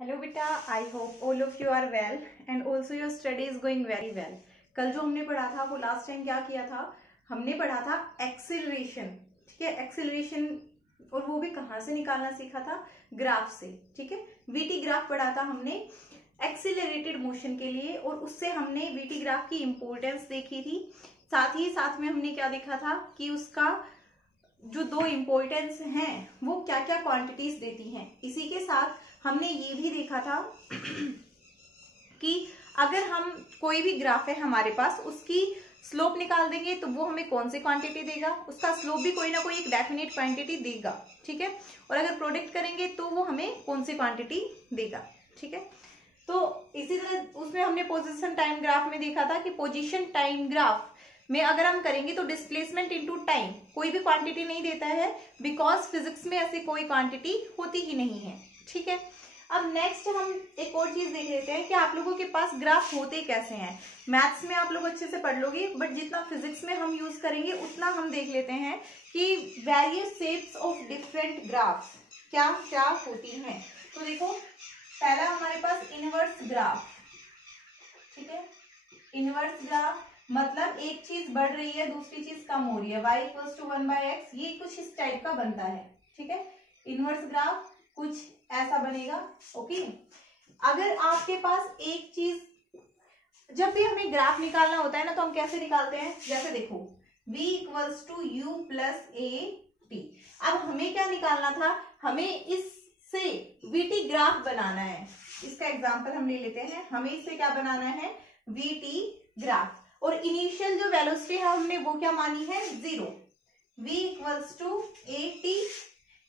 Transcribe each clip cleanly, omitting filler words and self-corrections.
Hello बेटा, I hope all of you are well and also your study is going very well. कल जो हमने पढ़ा था वो लास्ट टाइम क्या किया था, हमने पढ़ा था एक्सेलरेशन। ठीक है, एक्सेलरेशन, और वो भी कहाँ से निकालना सीखा था, ग्राफ से। ठीक है, वीटी ग्राफ पढ़ा था हमने एक्सेलरेटेड मोशन के लिए, और उससे हमने वीटी ग्राफ की इंपॉर्टेंस देखी थी। साथ ही साथ में हमने क्या देखा था कि उसका जो दो इम्पोर्टेंस हैं वो क्या क्या क्वांटिटीज देती हैं। इसी के साथ हमने ये भी देखा था कि अगर हम कोई भी ग्राफ है हमारे पास, उसकी स्लोप निकाल देंगे तो वो हमें कौन सी क्वांटिटी देगा, उसका स्लोप भी कोई ना कोई एक डेफिनेट क्वांटिटी देगा। ठीक है, और अगर प्रोडक्ट करेंगे तो वो हमें कौन सी क्वांटिटी देगा। ठीक है, तो इसी तरह उसमें हमने पोजीशन टाइम ग्राफ में देखा था कि पोजीशन टाइम ग्राफ में अगर हम करेंगे तो डिस्प्लेसमेंट इनटू टाइम कोई भी क्वांटिटी नहीं देता है, बिकॉज फिजिक्स में ऐसी कोई क्वांटिटी होती ही नहीं है। ठीक है, अब नेक्स्ट हम एक और चीज देख लेते हैं कि आप लोगों के पास ग्राफ होते कैसे हैं। मैथ्स में आप लोग अच्छे से पढ़ लोगे, बट जितना फिजिक्स में हम यूज करेंगे उतना हम देख लेते हैं कि various shapes of different graphs क्या क्या होती हैं। तो देखो, पहला हमारे पास इनवर्स ग्राफ। ठीक है, इनवर्स ग्राफ मतलब एक चीज बढ़ रही है, दूसरी चीज कम हो रही है, y इक्वल्स टू 1/x, ये कुछ इस टाइप का बनता है। ठीक है, इनवर्स ग्राफ कुछ ऐसा बनेगा। ओके, अगर आपके पास एक चीज, जब भी हमें ग्राफ निकालना होता है ना, तो हम कैसे निकालते हैं, जैसे देखो v equals to u plus A T. अब हमें क्या निकालना था, हमें इससे वीटी ग्राफ बनाना है। इसका एग्जांपल हम ले लेते हैं, हमें इससे क्या बनाना है, वीटी ग्राफ। और इनिशियल जो वेलोसिटी है हमने वो क्या मानी है, 0। v equals to A T,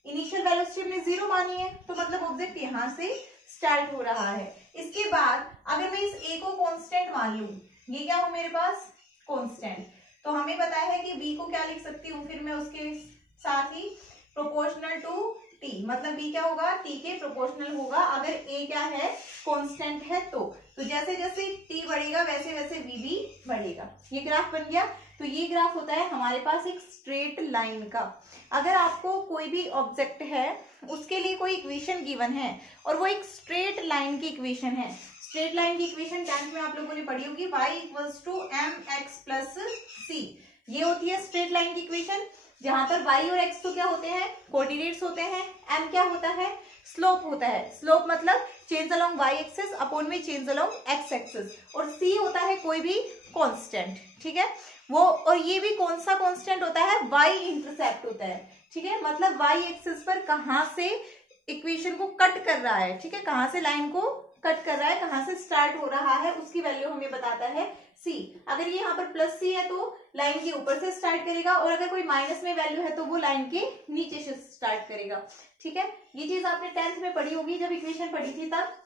initial velocity हमने 0 मानी है, तो मतलब ऑब्जेक्ट यहां से स्टार्ट हो रहा है। इसके बाद अगर मैं इस a को कांस्टेंट मान लूं, ये क्या हो मेरे पास, कांस्टेंट, तो हमें पता है कि b को क्या लिख सकती हूँ, फिर मैं उसके साथ ही प्रोपोर्शनल टू t, मतलब b क्या होगा, t के प्रोपोर्शनल होगा अगर a क्या है, कांस्टेंट है। तो जैसे जैसे t बढ़ेगा वैसे वैसे v भी बढ़ेगा। ये ग्राफ बन गया। तो ये ग्राफ होता है हमारे पास एक स्ट्रेट लाइन का। अगर आपको कोई भी ऑब्जेक्ट है, उसके लिए कोई इक्वेशन गिवन है और वो एक स्ट्रेट लाइन की इक्वेशन है। स्ट्रेट लाइन की इक्वेशन 10th में आप लोगों ने पढ़ी होगी, y equals to mx plus c, ये होती है स्ट्रेट लाइन की इक्वेशन, जहां पर y और x तो क्या होते हैं, कोऑर्डिनेट्स होते हैं, m क्या होता है, स्लोप होता है। स्लोप मतलब change along y axis upon में चेंज अलोंग x एक्सिस, और c होता है कोई भी कांस्टेंट। ठीक है, वो, और ये भी कौन सा कांस्टेंट होता है, y इंटरसेप्ट होता है। ठीक है, मतलब y एक्सिस पर कहां से इक्वेशन को कट कर रहा है, ठीक है, कहां से लाइन को कट कर रहा है, कहां से स्टार्ट हो रहा है, उसकी वैल्यू हमें बताता है c। अगर ये यहाँ पर प्लस c है तो लाइन के ऊपर से स्टार्ट करेगा, और अगर कोई माइनस में वैल्यू है तो वो लाइन के नीचे से स्टार्ट करेगा। ठीक है, ये चीज आपने 10th में पढ़ी होगी जब इक्वेशन पढ़ी थी तब।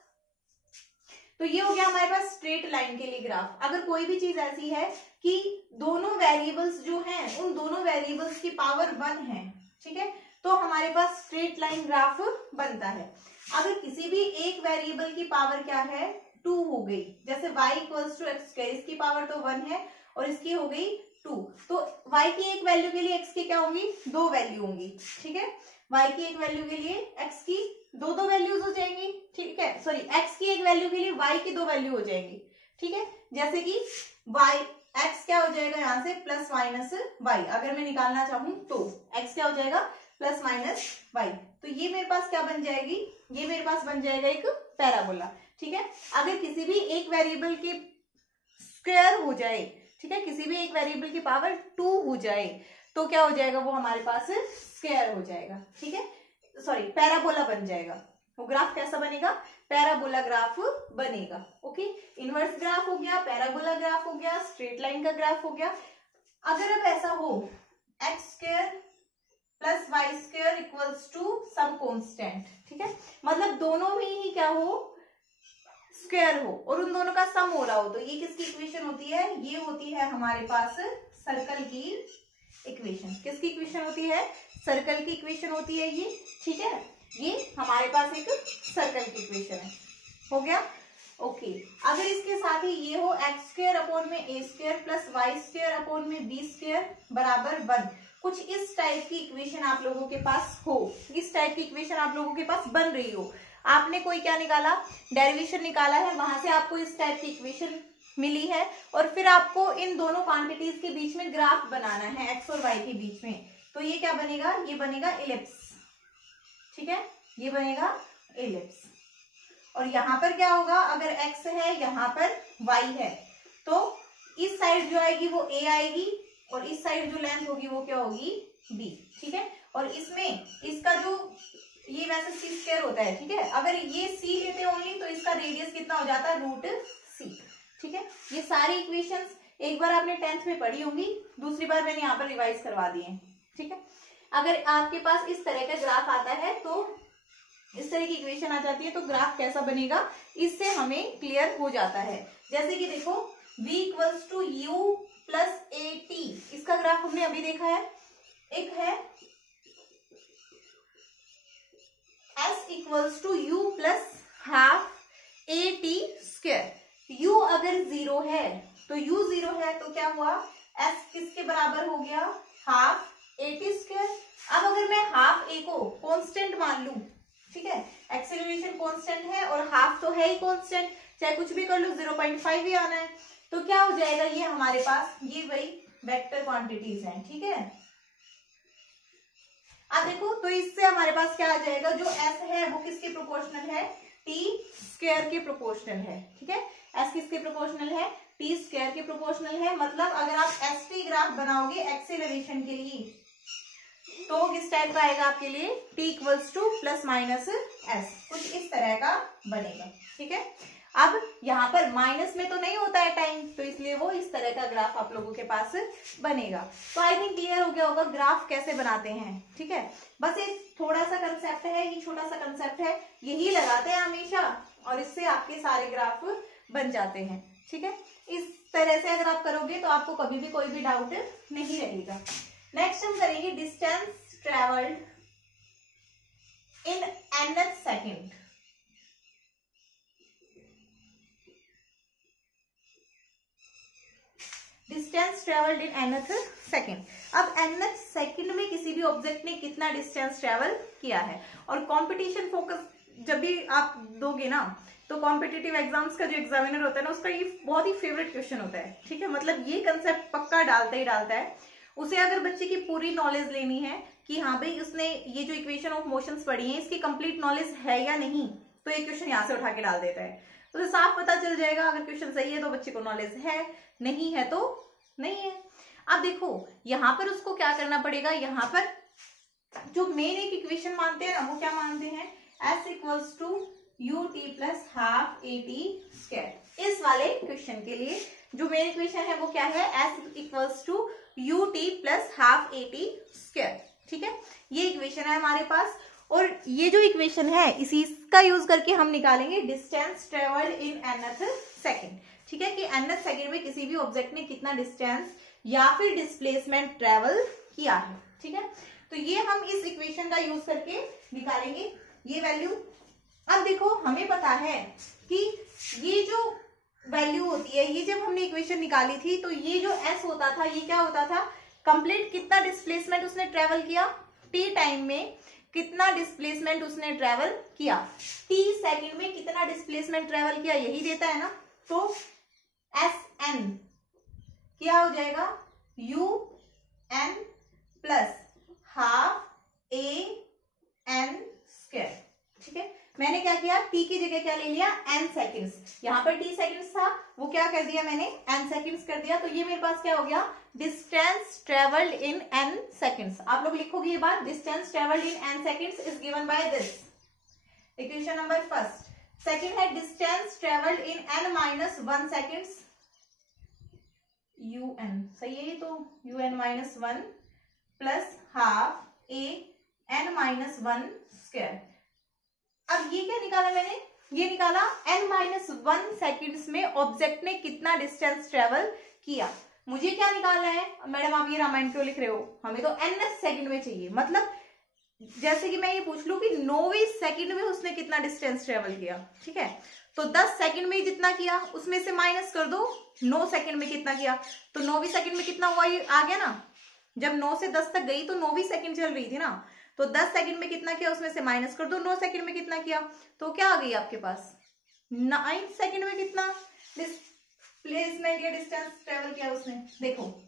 तो ये हो गया हमारे पास स्ट्रेट लाइन के लिए ग्राफ। अगर कोई भी चीज ऐसी है कि दोनों वेरिएबल्स जो हैं उन दोनों वेरिएबल्स की पावर 1 है, ठीक है, तो हमारे पास स्ट्रेट लाइन ग्राफ बनता है। अगर किसी भी एक वेरिएबल की पावर क्या है, 2 हो गई, जैसे y equals to X square, इसकी पावर तो 1 है और इसकी हो गई 2, तो y की एक वैल्यू के लिए x की क्या होंगी, 2 वैल्यू होंगी। ठीक है, y की एक वैल्यू के लिए x की दो वैल्यूज हो जाएंगी। ठीक है, सॉरी, x की एक वैल्यू के लिए y की 2 वैल्यू हो जाएंगी। ठीक है, जैसे कि x क्या हो जाएगा यहाँ से, प्लस माइनस y, अगर मैं निकालना चाहूं तो x क्या हो जाएगा, प्लस माइनस y, तो ये मेरे पास क्या बन जाएगी, ये मेरे पास बन जाएगा एक पैराबोला। ठीक है, अगर किसी भी एक वेरिएबल की स्क्वायर हो जाए, ठीक है, किसी भी एक वेरिएबल की पावर 2 हो जाए तो क्या हो जाएगा, वो हमारे पास स्क्वायर हो जाएगा। ठीक है, सॉरी, पैराबोला बन जाएगा। वो ग्राफ कैसा बनेगा, पैराबोला ग्राफ बनेगा। ओके, इनवर्स ग्राफ हो गया, पैराबोला ग्राफ हो गया, स्ट्रेट लाइन का ग्राफ हो गया। अगर अब ऐसा हो X square plus Y square equals to some constant, ठीक है, मतलब दोनों में ही क्या हो, स्क्वायर हो और उन दोनों का सम हो रहा हो, तो ये किसकी इक्वेशन होती है, ये होती है हमारे पास सर्कल की इक्वेशन। किसकी इक्वेशन होती है, सर्कल की इक्वेशन होती है ये। ठीक है, ये हमारे पास एक सर्कल की इक्वेशन है, हो गया। ओके, अगर इसके साथ ही ये हो एक्स स्क्वायर अपॉन में a square plus Y square upon में बी स्क्वायर बराबर 1, कुछ इस टाइप की इक्वेशन आप लोगों के पास हो, इस टाइप की इक्वेशन आप लोगों के पास बन रही हो, आपने कोई क्या निकाला, डेरिवेशन निकाला है, वहां से आपको इस टाइप की इक्वेशन मिली है, और फिर आपको इन दोनों क्वांटिटीज के बीच में ग्राफ बनाना है, एक्स और वाई के बीच में, तो ये क्या बनेगा, ये बनेगा इलिप्स, ठीक है, ये बनेगा इलिप्स। और यहाँ पर क्या होगा, अगर एक्स है, यहाँ पर वाई है, तो इस साइड जो आएगी वो ए आएगी, और इस साइड जो लेंथ होगी वो क्या होगी, बी, ठीक है। और इसमें इसका जो ये वैसे सी स्क्वायर होता है, ठीक है, अगर ये सी लेते ओनली तो इसका रेडियस कितना हो जाता है, रूट सी, ठीक है। ये सारी इक्वेशंस एक बार आपने 10th में पढ़ी होंगी, दूसरी बार मैंने यहाँ पर रिवाइज करवा दी है, ठीक है। अगर आपके पास इस तरह का ग्राफ आता है, तो इस तरह की इक्वेशन आ जाती है, तो ग्राफ कैसा बनेगा इससे हमें क्लियर हो जाता है। जैसे कि देखो v equals to you plus A T, इसका ग्राफ हमने अभी देखा है। एक है s equals to you plus half A T square. u अगर 0 है तो u 0 है तो क्या हुआ, s किसके बराबर हो गया, हाफ ए टी स्क्वायर। अब अगर मैं हाफ ए को कांस्टेंट मान लूं, ठीक है, एक्सेलरेशन कांस्टेंट है और हाफ तो है ही कांस्टेंट, चाहे कुछ भी कर लूं 0.5 ही आना है, तो क्या हो जाएगा, ये हमारे पास ये वही वेक्टर क्वांटिटीज हैं, ठीक है। अब देखो तो इससे हमारे पास क्या आ जाएगा, जो s है वो किसके प्रोपोर्शनल है, t स्क्वायर के प्रोपोर्शनल है, ठीक है। s किसके प्रोपोर्शनल है, t स्क्वायर के प्रोपोर्शनल है। मतलब अगर आप st ग्राफ बनाओगे एक्सेलरेशन के लिए तो किस टाइप का आएगा आपके लिए, t equals two plus minus s, कुछ इस तरह का बनेगा, ठीक है। अब यहाँ पर माइनस में तो नहीं होता है टाइम, तो इसलिए वो इस तरह का ग्राफ आप लोगों के पास बनेगा। तो आई थिंक क्लियर हो गया होगा ग्राफ कैसे बनाते हैं, ठीक है। बस एक थोड़ा सा कंसेप्ट है, ये छोटा सा कंसेप्ट है, यही लगाते हैं हमेशा और इससे आपके सारे ग्राफ बन जाते हैं, ठीक है। इस तरह से अगर आप करोगे तो आपको कभी भी कोई भी डाउट नहीं रहेगा। नेक्स्ट हम करेंगे डिस्टेंस ट्रेवल्ड इन nth सेकेंड। डिस्टेंस ट्रेवल्ड इन nth सेकेंड। अब nth सेकेंड में किसी भी ऑब्जेक्ट ने कितना डिस्टेंस ट्रेवल किया है, और कंपटीशन फोकस जब भी आप दोगे ना, तो कॉम्पिटिटिव एग्जाम्स का जो एग्जामिनर होता है ना, उसका ये बहुत ही फेवरेट क्वेश्चन होता है, ठीक है। मतलब ये कंसेप्ट पक्का डालता ही डालता है। उसे अगर बच्चे की पूरी नॉलेज लेनी है कि हाँ भाई उसने ये जो इक्वेशन ऑफ मोशंस पढ़ी है इसकी कंप्लीट नॉलेज है या नहीं, तो ये क्वेश्चन यहाँ से उठा के डाल देता है, तो उसे साफ पता चल जाएगा अगर क्वेश्चन सही है तो बच्चे को नॉलेज है, नहीं है तो नहीं है। अब देखो यहाँ पर उसको क्या करना पड़ेगा, यहाँ पर जो मेन एक इक्वेशन मानते हैं ना, वो क्या मानते हैं, s equals to u t plus half A T square. इस वाले क्वेश्चन के लिए जो मेन इक्वेशन है वो क्या है, s equals to u t plus half A T square, ठीक है। ये इक्वेशन है हमारे पास, और ये जो इक्वेशन है इसी का यूज करके हम निकालेंगे डिस्टेंस ट्रेवल्ड इन nth सेकेंड, ठीक है, कि nth सेकेंड में किसी भी ऑब्जेक्ट ने कितना डिस्टेंस या फिर डिस्प्लेसमेंट ट्रेवल किया है, ठीक है। तो ये हम इस इक्वेशन का यूज करके निकालेंगे ये वैल्यू। अब देखो हमें पता है कि ये जो वैल्यू होती है, ये जब हमने इक्वेशन निकाली थी तो ये जो s होता था, ये क्या होता था, कंप्लीट कितना डिस्प्लेसमेंट उसने ट्रेवल किया, t टाइम में कितना डिस्प्लेसमेंट उसने ट्रेवल किया, t सेकंड में कितना डिस्प्लेसमेंट ट्रेवल किया, यही देता है ना। तो Sn क्या हो जाएगा, un plus half a n square, ठीक है। मैंने क्या किया, t की जगह क्या ले लिया, n सेकेंड्स, यहाँ पर t सेकेंड्स था वो क्या कर दिया मैंने, n सेकेंड्स कर दिया, तो ये मेरे पास क्या हो गया, distance travelled in n seconds. आप लोग लिखोगे ये बात, distance travelled in n seconds is given by this, equation number first. Second है distance travelled in n minus 1 seconds, un, सही है ये, तो un minus 1 plus half a n minus 1 square. अब ये क्या निकाला मैंने, ये निकाला n माइनस 1 सेकेंड्स में ऑब्जेक्ट ने कितना डिस्टेंस ट्रेवल किया। मुझे क्या निकालना है, मैडम आप ये रामायण क्यों लिख रहे हो, हमें तो nth सेकेंड में चाहिए। मतलब जैसे कि मैं ये पूछ लूं कि 9वीं सेकेंड में उसने कितना डिस्टेंस ट्रेवल किया, ठीक है, तो 10 सेकेंड में जितना किया उसमें से माइनस कर दो 9 सेकेंड में कितना किया, तो 9वीं सेकेंड में कितना हुआ, ये आ गया ना, जब 9 से 10 तक गई तो 9 सेकंड चल रही थी ना, तो 10 सेकंड में कितना किया उसमें से माइनस कर दो, 9 सेकंड में कितना किया, तो क्या आ गई आपके पास 9 सेकंड में कितना डिस्प्लेसमेंट या डिस्टेंस ट्रेवल किया उसने। देखो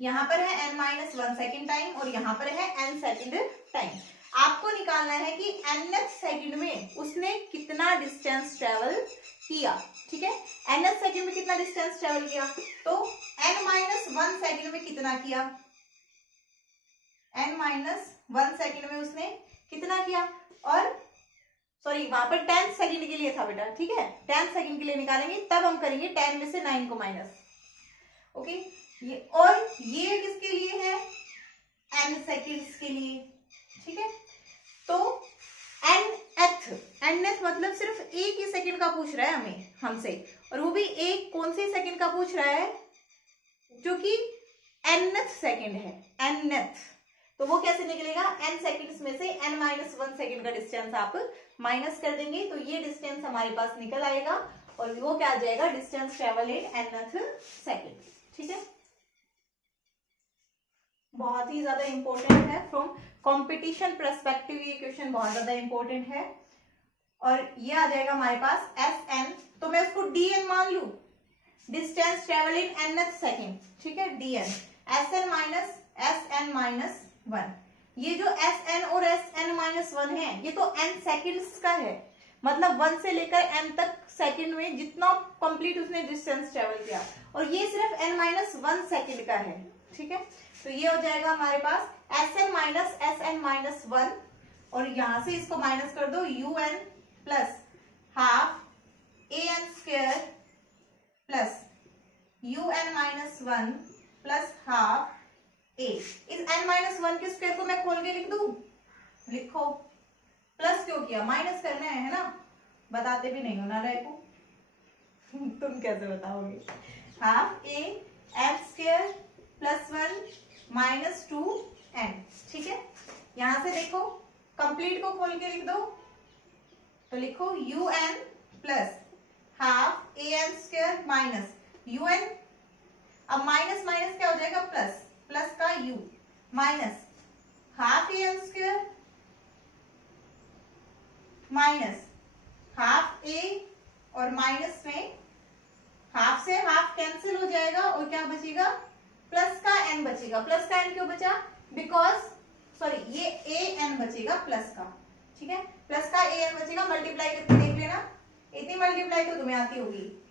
यहाँ पर है n-1 सेकंड टाइम और यहाँ पर है n सेकंड टाइम। आपको निकालना है कि nth सेकंड में उसने कितना डिस्टेंस ट्रेवल किया, ठीक है। nth सेकंड में कितना डिस्टेंस ट्रेवल किया, तो n-1 सेकंड में कितना किया, n-1 सेकंड में उसने कितना किया, और सॉरी वहां पर 10 सेकंड के लिए था बेटा, ठीक है, 10 सेकंड के लिए निकालेंगे, तब हम करेंगे 10 में से 9 को माइनस, ओके। ये और ये किसके लिए है, n सेकंड्स के लिए, ठीक है। तो nth मतलब सिर्फ एक ही सेकंड का पूछ रहा है हमें हमसे, और वो भी एक कौन सी सेकंड का पूछ रहा है, जो कि nth सेकंड है, nth। तो वो कैसे निकलेगा, n सेकंड्स में से n-1 सेकंड का डिस्टेंस आप माइनस कर देंगे, तो ये डिस्टेंस हमारे पास निकल आएगा, और वो क्या आ जाएगा, distance travel in nth second, ठीक है। बहुत ही ज्यादा इंपॉर्टेंट है, फ्रॉम कंपटीशन पर्सपेक्टिव ये क्वेश्चन बहुत ज्यादा इंपॉर्टेंट है। और ये आ जाएगा हमारे पास Sn, तो मैं उसको dn मान लू, distance travel in nth second, ठीक है, dn Sn-1। ये जो Sn और Sn-1 है ये तो n सेकंड्स का है, मतलब 1 से लेकर n तक सेकंड में जितना कंप्लीट उसने डिस्टेंस ट्रेवल किया, और ये सिर्फ n-1 सेकंड का है, ठीक है। तो ये हो जाएगा हमारे पास Sn-1, और यहां से इसको माइनस कर दो, un plus half an² plus un-1 plus half a। इस n-1 के स्क्वायर को मैं खोल के लिख दूं, लिखो, प्लस क्यों किया, माइनस करना है ना, बताते भी नहीं हो ना रहे को तुम कैसे बताओगे, half a n² plus 1 minus 2n, ठीक है। यहां से देखो कंप्लीट को खोल के लिख दो, तो लिखो un plus half an² minus un, अब माइनस माइनस क्या हो जाएगा, प्लस, प्लस का u minus half an² minus half a, और माइनस में हाफ से हाफ कैंसिल हो जाएगा, और क्या बचेगा, प्लस का n बचेगा। प्लस का n क्यों बचा, बिकॉज सॉरी ये an बचेगा प्लस का, ठीक है, प्लस का an बचेगा, मल्टीप्लाई करके देख लेना, इतनी मल्टीप्लाई तो तुम्हें आती होगी,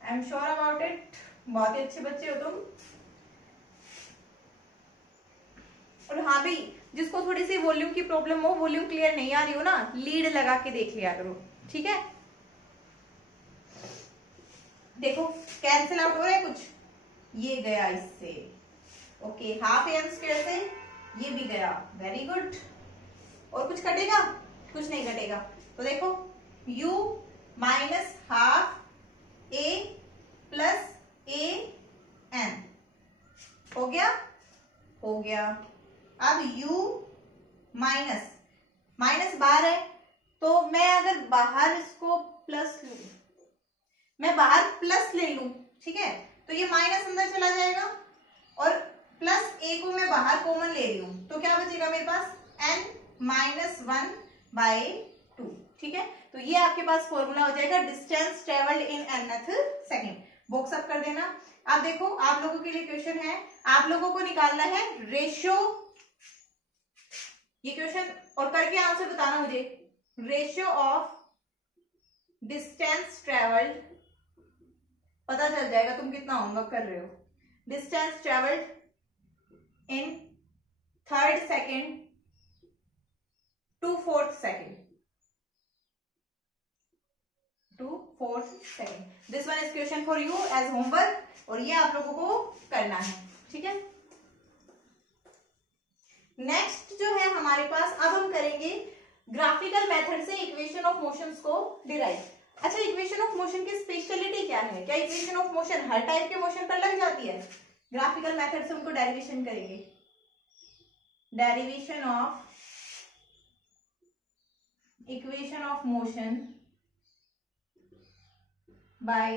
I am sure about it, बहुत ही अच्छे बच्चे हो तुम। और हाँ भी, जिसको थोड़ी सी वॉल्यूम की प्रॉब्लम हो, वॉल्यूम क्लियर नहीं आ रही हो ना, लीड लगा के देख लिया करो, ठीक है। देखो कैंसिल आउट हो रहा है कुछ, ये गया इससे, ओके, हाफ an² से ये भी गया, वेरी गुड। और कुछ कटेगा, कुछ नहीं कटेगा, तो देखो u minus half a plus an हो गया, हो गया। अब u माइनस माइनस बाहर है, तो मैं अगर बाहर इसको प्लस लूं, मैं बाहर प्लस ले लूं, ठीक है, तो ये माइनस अंदर चला जाएगा, और प्लस a को मैं बाहर कॉमन ले रही हूं, तो क्या बचेगा मेरे पास, n-1/2, ठीक है। तो ये आपके पास फॉर्मूला हो जाएगा डिस्टेंस ट्रेवल्ड इन nth सेकंड। बॉक्स अप कर देना। अब देखो आप लोगों के लिए क्वेश्चन है, आप लोगों को निकालना है रेशियो, ये क्वेश्चन और करके आंसर बताना मुझे, रेशियो ऑफ डिस्टेंस ट्रेवल्ड, पता चल जाएगा तुम कितना होमवर्क कर रहे हो। Distance travelled in 3rd second to 4th second, to 4th second. This one is question for you as homework, और ये आप लोगों को करना है, ठीक है। नेक्स्ट जो है हमारे पास, अब हम करेंगे ग्राफिकल मेथड से इक्वेशन ऑफ मोशंस को डिराइव। अच्छा, इक्वेशन ऑफ मोशन की स्पेशलिटी क्या है, क्या equation of motion her type के मोशन पर लग जाती है, ग्राफिकल मेथड से उनको डेरिवेशन करेंगे, derivation of equation of motion by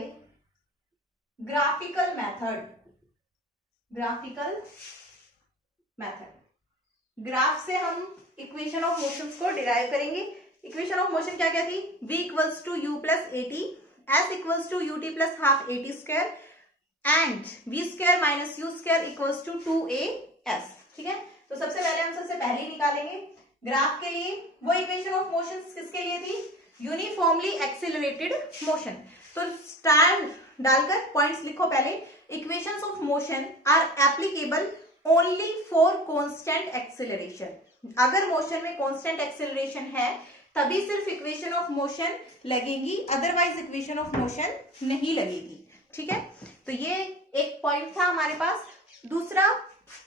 graphical method, graphical method. Graph से हम इक्वेशन ऑफ मोशंस को डिराइव करेंगे। इक्वेशन ऑफ मोशन क्या क्या थी? v equals to u plus a t, s equals to ut plus half a t square and v square minus u square equals to 2as। ठीक है, तो सबसे पहले हम सबसे पहले ही निकालेंगे ग्राफ के लिए। वो इक्वेशन ऑफ मोशन किसके लिए थी? Uniformly accelerated motion. तो स्टार डालकर पॉइंट्स लिखो पहले। Equations of motion are applicable only for constant acceleration. अगर मोशन में कांस्टेंट एक्सिलरेशन है तभी सिर्फ इक्वेशन ऑफ मोशन लगेगी, अदरवाइज इक्वेशन ऑफ मोशन नहीं लगेगी। ठीक है, तो ये एक पॉइंट था हमारे पास। दूसरा,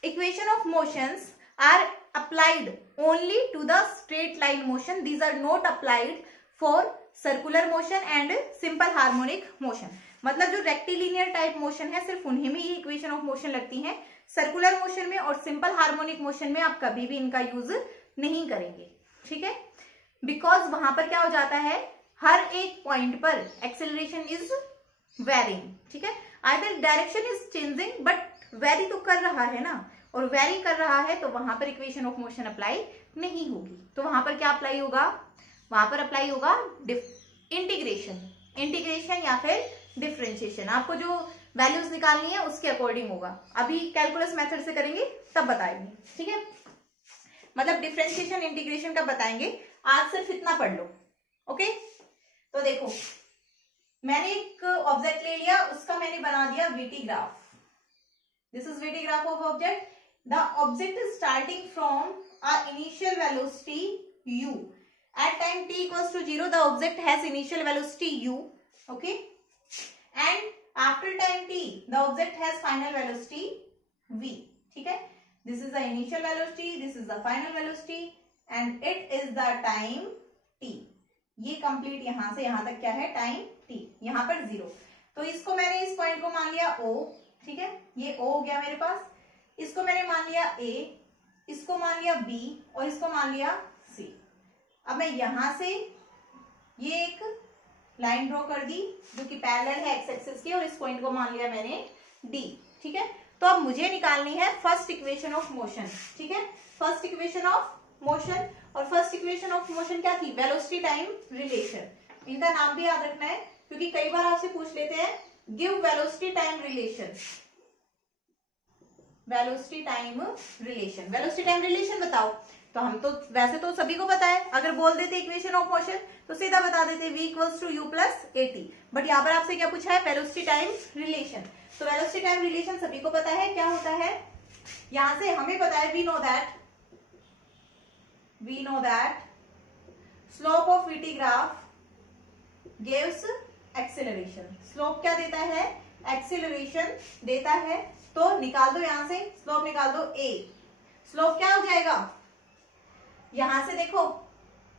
equation of motions are applied only to the straight line motion, these are not applied for circular motion and simple harmonic motion. मतलब जो रेक्टिलिनियर टाइप मोशन है सिर्फ उन्हीं में ये इक्वेशन ऑफ मोशन लगती है। सर्कुलर मोशन में और सिंपल हार्मोनिक मोशन में आप कभी भी इनका यूज नहीं करेंगे। ठीक है, बिकॉज वहां पर क्या हो जाता है, हर एक पॉइंट पर एक्सेलरेशन इज वेरिंग। ठीक है, either direction is changing but vary तो कर रहा है ना, और वेरी कर रहा है तो वहां पर इक्वेशन ऑफ मोशन अप्लाई नहीं होगी। तो वहां पर क्या अप्लाई होगा? वहां पर अप्लाई होगा इंटीग्रेशन, इंटीग्रेशन या फिर डिफरेंशिएशन। आपको जो वैल्यूज निकालनी है उसके अकॉर्डिंग होगा। अभी कैलकुलस मेथड से करेंगे तब बताएंगे। ठीक है, मतलब डिफरेंशिएशन इंटीग्रेशन का बताएंगे। आज सिर्फ इतना पढ़ लो। ओके, तो देखो मैंने एक ऑब्जेक्ट ले लिया, उसका मैंने बना दिया VT graph. This is VT graph of object. The object is starting from a initial velocity u at time t equals to 0 the object has initial velocity u, okay, and after time t the object has final velocity v. ठीक है, this is the initial velocity, this is the final velocity and it is the time t. ये complete यहां से यहां तक क्या है? Time t, यहां पर 0। तो इसको मैंने इस पॉइंट को मान लिया o। ठीक है, ये o हो गया मेरे पास। इसको मैंने मान लिया a, इसको मान लिया b और इसको मान लिया c। अब मैं यहां से ये एक लाइन ड्रॉ कर दी जो कि पैरेलल है एक्स एक्सिस की, और इस पॉइंट को मान लिया मैंने D। ठीक है, तो अब मुझे निकालनी है फर्स्ट इक्वेशन ऑफ मोशन। ठीक है, फर्स्ट इक्वेशन ऑफ मोशन, और फर्स्ट इक्वेशन ऑफ मोशन क्या थी? Velocity time relation. इनका नाम भी याद रखना है क्योंकि कई बार आपसे पूछ लेते हैं give velocity time relation. Velocity time relation, velocity time relation बताओ। तो हम तो वैसे तो सभी को पता है, अगर बोल देते इक्वेशन ऑफ मोशन तो सीधा बता देते v equals to u plus a t. But यहाँ पर आपसे क्या पूछा है? Velocity time relation. तो वेलोसिटी टाइम रिलेशन सभी को पता है क्या होता है। यहां से हमें पता है we know that slope of v t graph gives acceleration. Slope क्या देता है? एक्सेलरेशन देता है। तो निकाल दो यहां से, स्लोप निकाल दो a। स्लोप क्या हो जाएगा? यहां से देखो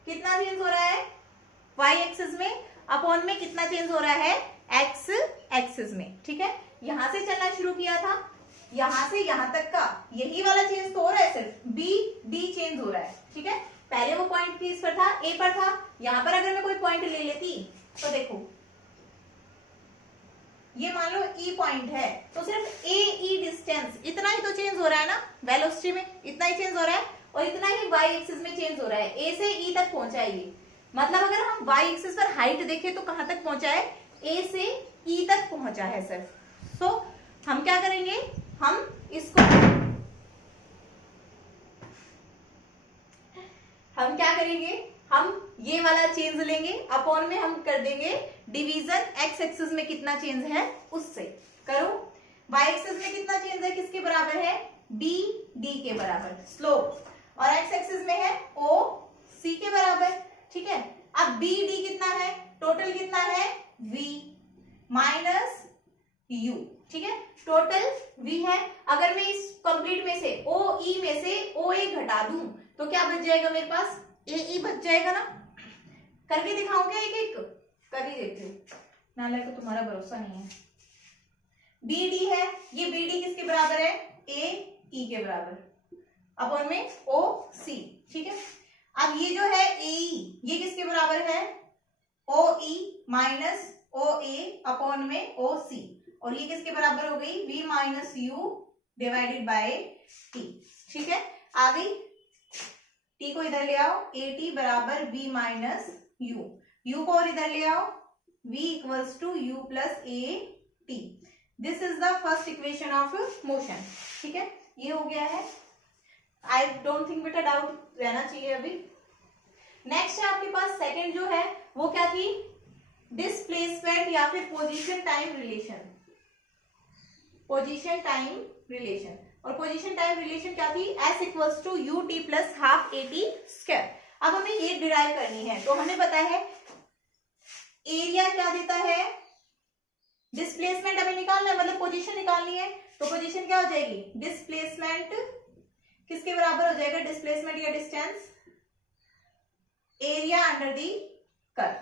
कितना चेंज हो रहा है? y एक्सिस में अपॉन में कितना चेंज हो रहा है? x एक्सिस में। ठीक है, यहां से चलना शुरू किया था, यहां से यहां तक का यही वाला चेंज तो हो रहा है, सिर्फ b d चेंज हो रहा है। ठीक है, पहले वो पॉइंट किस पर था? a पर था। यहां पर अगर मैं कोई पॉइंट ले लेती तो देखो ये मान लो e पॉइंट है, तो सिर्फ a e डिस्टेंस इतना ही तो चेंज हो रहा है ना, वेलोसिटी में इतना ही चेंज हो रहा है, और इतना ही y एक्सिस में चेंज हो रहा है। a से e तक पहुंचा है ये। मतलब अगर हम y एक्सिस पर हाइट देखें तो कहां तक पहुंचा है? a से e तक पहुंचा है सिर्फ। सो हम क्या करेंगे? हम क्या करेंगे? हम ये वाला चेंज लेंगे, अपॉन में हम कर देंगे डिवीजन x एक्सिस में कितना चेंज है उससे। करो, y एक्सिस में कितना चेंज है? किसके बराबर है? d के बराबर स्लोप, और x एक्सिस में है o c के बराबर। ठीक है, अब b d कितना है? टोटल कितना है? v minus u। ठीक है, टोटल v है। अगर मैं इस कंप्लीट में से o e में से o a घटा दूं तो क्या बच जाएगा मेरे पास? a e बच जाएगा ना। करके दिखाऊं क्या? एक एक कर ही देते हो, नालायक को तुम्हारा भरोसा नहीं है। बी डी है, ये बी डी किसके बराबर है? ए ई के बराबर, अपॉन में ओ सी। ठीक है, अब ये जो है ए ई, ये किसके बराबर है? ओ ई माइनस ओ ए अपॉन में ओ सी, और ये किसके बराबर हो गई? v minus u divided by t. ठीक है, आ गई, टी को इधर ले आओ, ए टी बराबर बी माइनस यू, यू को और इधर ले आओ, v equals to you plus A t. This is the first equation of motion. ठीक है, ये हो गया है। आई डोंट थिंक बेटा डाउट रहना चाहिए अभी। नेक्स्ट है आपके पास सेकंड जो है वो क्या थी, डिस्प्लेसमेंट या फिर position time relation. Position time relation, और पोजीशन टाइम रिलेशन क्या थी, s equals to u t plus half A T square. अब हमें ये डिराइव करनी है, तो हमें पता है एरिया क्या देता है, डिस्प्लेसमेंट हमें निकालना है, मतलब पोजीशन निकालनी है। तो पोजीशन क्या हो जाएगी, डिस्प्लेसमेंट किसके बराबर हो जाएगा, डिस्प्लेसमेंट या distance, area under the curve,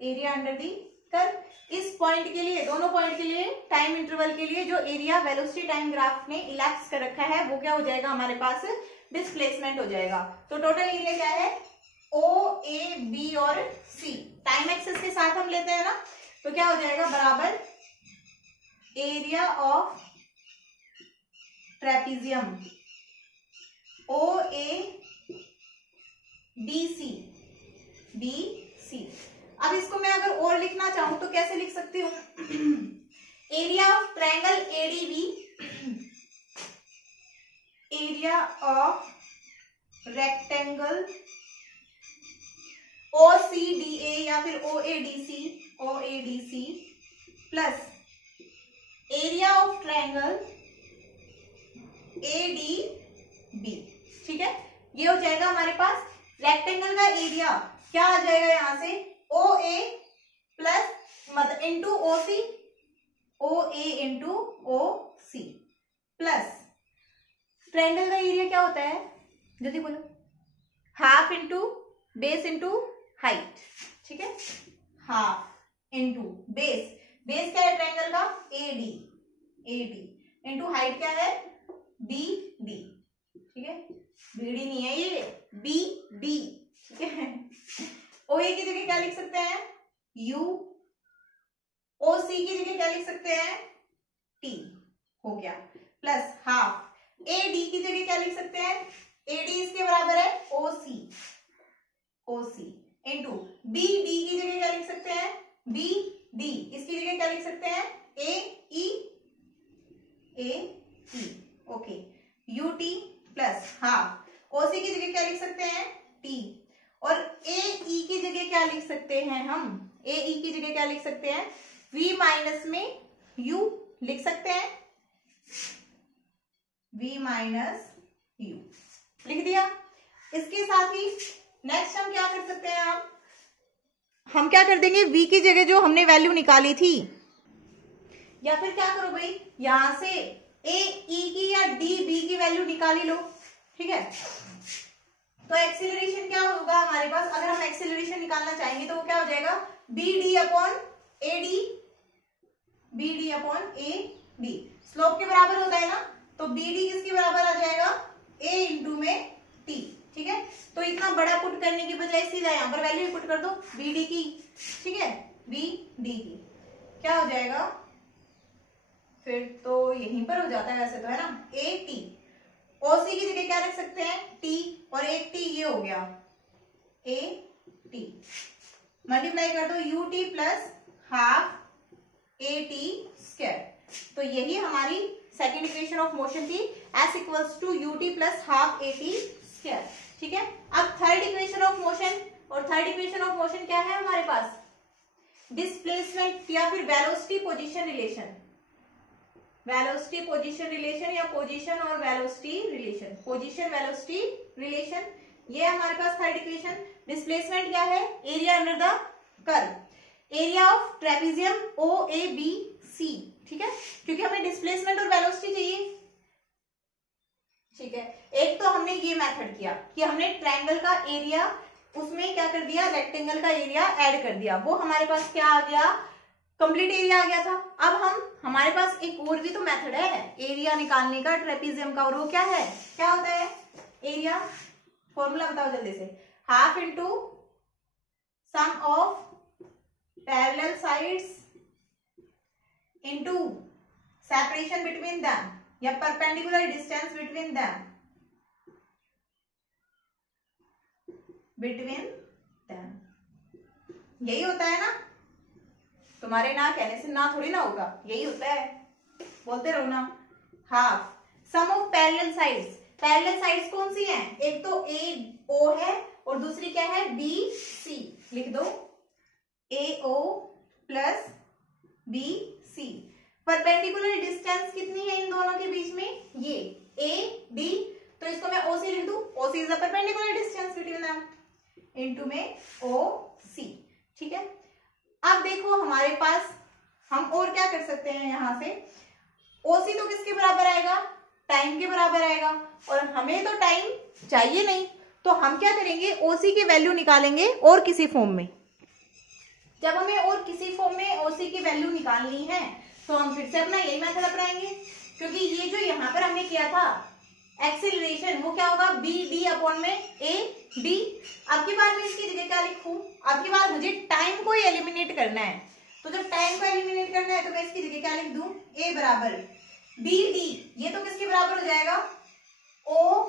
area under the curve. इस पॉइंट के लिए, दोनों पॉइंट के लिए, टाइम इंटरवल के लिए जो एरिया वेलोसिटी टाइम ग्राफ ने इलैप्स कर रखा है वो क्या हो जाएगा हमारे पास, डिस्प्लेसमेंट हो जाएगा। तो टोटल एरिया क्या है, ओ ए बी और सी, टाइम एक्सेस के साथ हम लेते हैं ना, तो क्या हो जाएगा बराबर area of trapezium O A B C, B C. अब इसको मैं अगर और लिखना चाहूं तो कैसे लिख सकती हूं, area of triangle ADB, area of rectangle OCDA या फिर OADC plus area of triangle ADB। ठीक है, ये हो जाएगा हमारे पास रेक्टेंगल का एरिया, क्या आ जाएगा यहां से, OA प्लस मतलब into OC, OA into OC plus triangle का एरिया क्या होता है, जल्दी बोलो, half into base into height. ठीक है, हाफ इंटू बेस, बेस क्या है ट्रायंगल का, AD, AD इंटू हाइट क्या है, BD। ठीक है, BD नहीं है ये, BD। ठीक है, OA की जगह क्या लिख सकते हैं, U, OC की जगह क्या लिख सकते हैं, T हो गया, प्लस हाफ, AD की जगह क्या लिख सकते हैं, AD इसके बराबर है OC, OC इंटू BD की जगह क्या लिख सकते हैं, BD इसकी जगह क्या लिख सकते हैं, AE, AE। Okay, UT plus half, OC की जगह क्या लिख सकते हैं, T, और AE की जगह क्या लिख सकते हैं हम, AE की जगह क्या लिख सकते हैं, V माइनस में U लिख सकते हैं, V माइनस U लिख दिया। इसके साथ ही नेक्स्ट हम क्या कर सकते हैं, हम क्या कर देंगे, V की जगह जो हमने वैल्यू निकाली थी, या फिर क्या करो भाई, यहां से AE की या DB की वैल्यू निकाली लो। ठीक है, तो एक्सीलरेशन क्या होगा हमारे पास, अगर हम एक्सीलरेशन निकालना चाहेंगे तो वो क्या हो जाएगा, BD upon AD, BD upon AD, slope के बराबर होता है ना, तो BD किसके बराबर आ जाएगा, A इंटू में T। ठीक है, तो इतना बड़ा पुट करने की बजाय सीधा यहां पर वैल्यू पुट कर दो BD की। ठीक है, BD की क्या हो जाएगा, फिर तो यहीं पर हो जाता है वैसे तो, है ना, AT, OC की जगह क्या रख सकते हैं, T, और एक T ये हो गया AT, मल्टीप्लाई कर दो UT plus half AT square. तो यही हमारी सेकेंड इक्वेशन ऑफ मोशन थी, S equals to UT plus half AT square. ठीक है, अब थर्ड इक्वेशन ऑफ मोशन, और थर्ड इक्वेशन ऑफ मोशन क्या है हमारे पास, डिस्प्लेसमेंट या फिर velocity position relation, velocity position relation या पोजीशन और velocity relation, position velocity relation, ये हमारे पास थर्ड इक्वेशन। डिस्प्लेसमेंट क्या है, area under the curve, area of trapezium OABC। ठीक है, क्योंकि हमें डिस्प्लेसमेंट और वेलोसिटी चाहिए। ठीक है, एक तो हमने ये मेथड किया कि हमने ट्रायंगल का एरिया, उसमें क्या कर दिया, रेक्टेंगल का एरिया ऐड कर दिया, वो हमारे पास क्या आ गया, कंप्लीट एरिया आ गया था। अब हमारे पास एक और भी तो मेथड है एरिया निकालने का ट्रेपीजियम का, और वो क्या है, क्या होता है एरिया, फॉर्मूला बताओ जल्दी से, half into sum of parallel sides into separation between them. या परपेंडिकुलर डिस्टेंस बिटवीन देम, यही होता है ना, तुम्हारे ना कहने से ना थोड़ी ना होगा, यही होता है, बोलते रहो ना। Half sum of parallel sides, parallel sides कौन सी हैं, एक तो ए ओ है और दूसरी क्या है बी सी, लिख दो A O plus B C. Perpendicular distance कितनी है इन दोनों के बीच में, ये ए डी, तो इसको मैं ओ सी लिख दूं, O C is the perpendicular distance between them, into में ओ सी। ठीक है, अब देखो हमारे पास हम और क्या कर सकते हैं, यहां से ओसी तो किसके बराबर आएगा, टाइम के बराबर आएगा, और हमें तो टाइम चाहिए नहीं, तो हम क्या करेंगे ओसी की वैल्यू निकालेंगे और किसी फॉर्म में। जब हमें और किसी फॉर्म में ओसी की वैल्यू निकालनी है तो हम फिर से अपना यही मेथड अपनाएंगे, क्योंकि ये जो यहाँ पर हमने किया था एक्सीलरेशन, वो क्या होगा बी डी अपॉन में ए डी। अब की बार मैं इसकी जगह क्या लिखूं, अब की बार मुझे टाइम को एलिमिनेट करना है, तो जब टाइम को एलिमिनेट करना है तो मैं इसकी जगह क्या लिख दूं, ए बराबर बी डी, ये तो किसके बराबर हो जाएगा ओ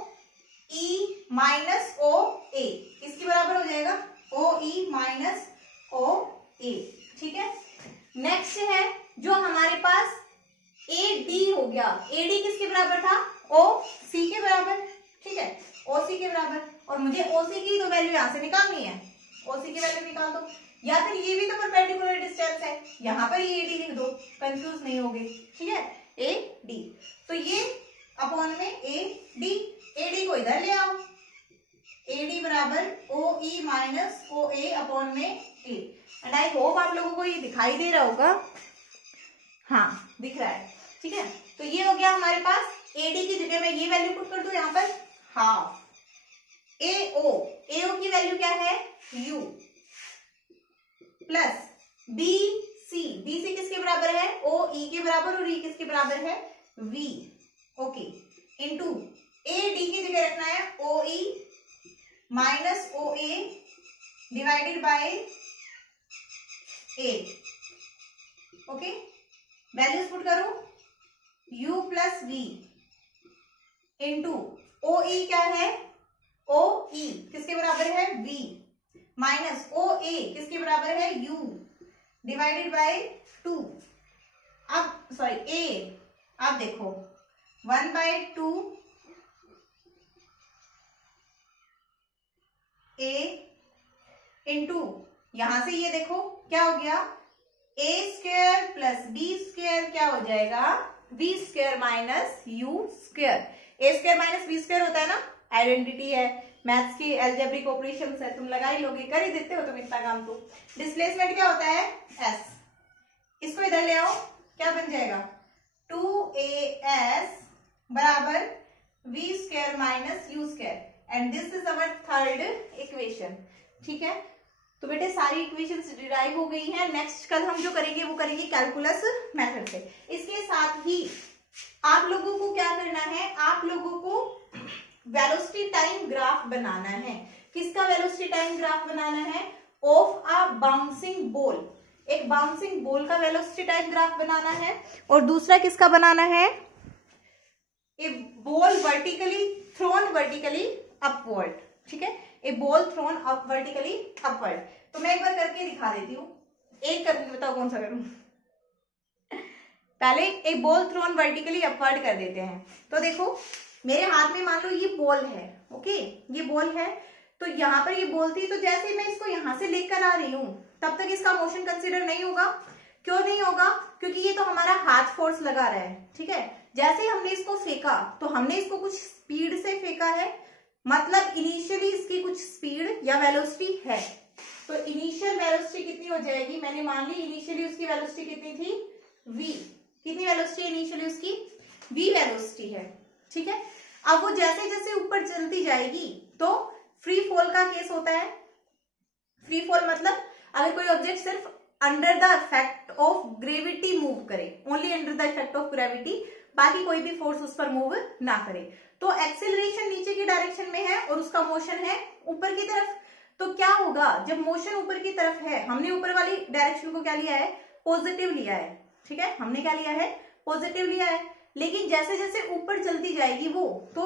ई माइनस ओ ए, किसके बराबर हो जाएगा ओ ई माइनस ओ ए। ठीक है, नेक्स्ट है जो हमारे पास ए डी हो गया, ए डी किसके बराबर था ओ सी के बराबर। ठीक है, ओ सी के बराबर, और मुझे ओ सी की तो वैल्यू यहां से निकालनी है, ओ सी की वैल्यू निकाल दो, या फिर ये भी तो परपेंडिकुलर डिस्टेंस है, यहां पर ये डी लिख दो, कंफ्यूज नहीं होगी। ठीक है, ए डी, तो ये अपॉन में ए डी को इधर ले आओ, ए डी बराबर ओ ई माइनस ओ ए अपॉन में ए। एंड आई होप आप लोगों को ये दिखाई दे रहा होगा, हाँ दिख रहा है। ठीक है, तो ये हो गया हमारे पास, ए डी की जगह मैं ये वैल्यू पुट कर दूं यहाँ पर हाफ, ए ओ की वैल्यू क्या है यू, प्लस बी सी किसके बराबर है ओ ई के बराबर, और ई किसके बराबर है V, okay, into A D की जगह रखना है O E minus O A divided by A, okay, values put करो u plus V into O E क्या है ओ ई किसके बराबर है v माइनस ओ ए किसके बराबर है u डिवाइडेड बाय 2। अब सॉरी a, अब देखो 1/2 a इंटू यहां से ये देखो क्या हो गया a square plus b square क्या हो जाएगा b square minus u square. a square minus b square होता है ना, आइडेंटिटी है, मैथ्स की एल्जेब्रिक ऑपरेशंस है, तुम लगा ही लोगे, कर ही देते हो तुम इतना काम। तो डिस्प्लेसमेंट क्या होता है s, इसको इधर ले आओ, क्या बन जाएगा 2as बराबर v square minus u square, and this is our third equation. ठीक है, तो बेटे सारी इक्वेशंस डिराइव हो गई हैं। नेक्स्ट कल हम जो करेंगे वो करेंगे कैलकुलस मेथड से। इसके साथ ही आप लोगों को क्या करना है, आप लोगों को वेलोसिटी टाइम ग्राफ बनाना है। किसका वेलोसिटी टाइम ग्राफ बनाना है, ऑफ अ बाउंसिंग बॉल, एक बाउंसिंग बॉल का वेलोसिटी टाइम ग्राफ बनाना है, और दूसरा किसका बनाना है, a ball vertically thrown vertically upward. ठीक है, a ball thrown up vertically upward. तो मैं एक बार करके दिखा देती हूँ, एक करके बताओ कौन सा करूं। पहले ए बॉल थ्रोन वर्टिकली अपवर्ड कर देते हैं। तो देखो मेरे हाथ में मान लो ये बॉल है, ओके, ये बॉल है, तो यहाँ पर ये बॉल थी, तो जैसे मैं इसको यहाँ से लेकर आ रही हूँ तब तक इसका मोशन कंसिडर नहीं होगा। क्यों नहीं होगा, क्योंकि ये तो हमारा हाथ फोर्स लगा रहा है। ठीक है, जैसे हमने इसको फेंका तो हमने इसको कुछ स्पीड से फेंका है, मतलब इनिशियली इसकी कुछ स्पीड या वेलोसिटी है, तो इनिशियल वेलोसिटी कितनी हो जाएगी, मैंने मान ली इनिशियली उसकी वेलोसिटी कितनी थी v, कितनी वेलोसिटी इनिशियली उसकी v वेलोसिटी है। ठीक है, अब वो जैसे जैसे ऊपर चलती जाएगी तो फ्री फॉल का केस होता है। फ्री फॉल मतलब अगर कोई ऑब्जेक्ट सिर्फ under the effect of gravity move करे, only under the effect of gravity, बाकी कोई भी फोर्स उस पर मूव ना करे, तो एक्सेलरेशन नीचे की डायरेक्शन में है और उसका मोशन है ऊपर की तरफ। तो क्या होगा, जब मोशन ऊपर की तरफ है, हमने ऊपर वाली डायरेक्शन को क्या लिया है, पॉजिटिव लिया है। ठीक है, हमने क्या लिया है, पॉजिटिव लिया है। लेकिन जैसे जैसे ऊपर चलती जाएगी वो, तो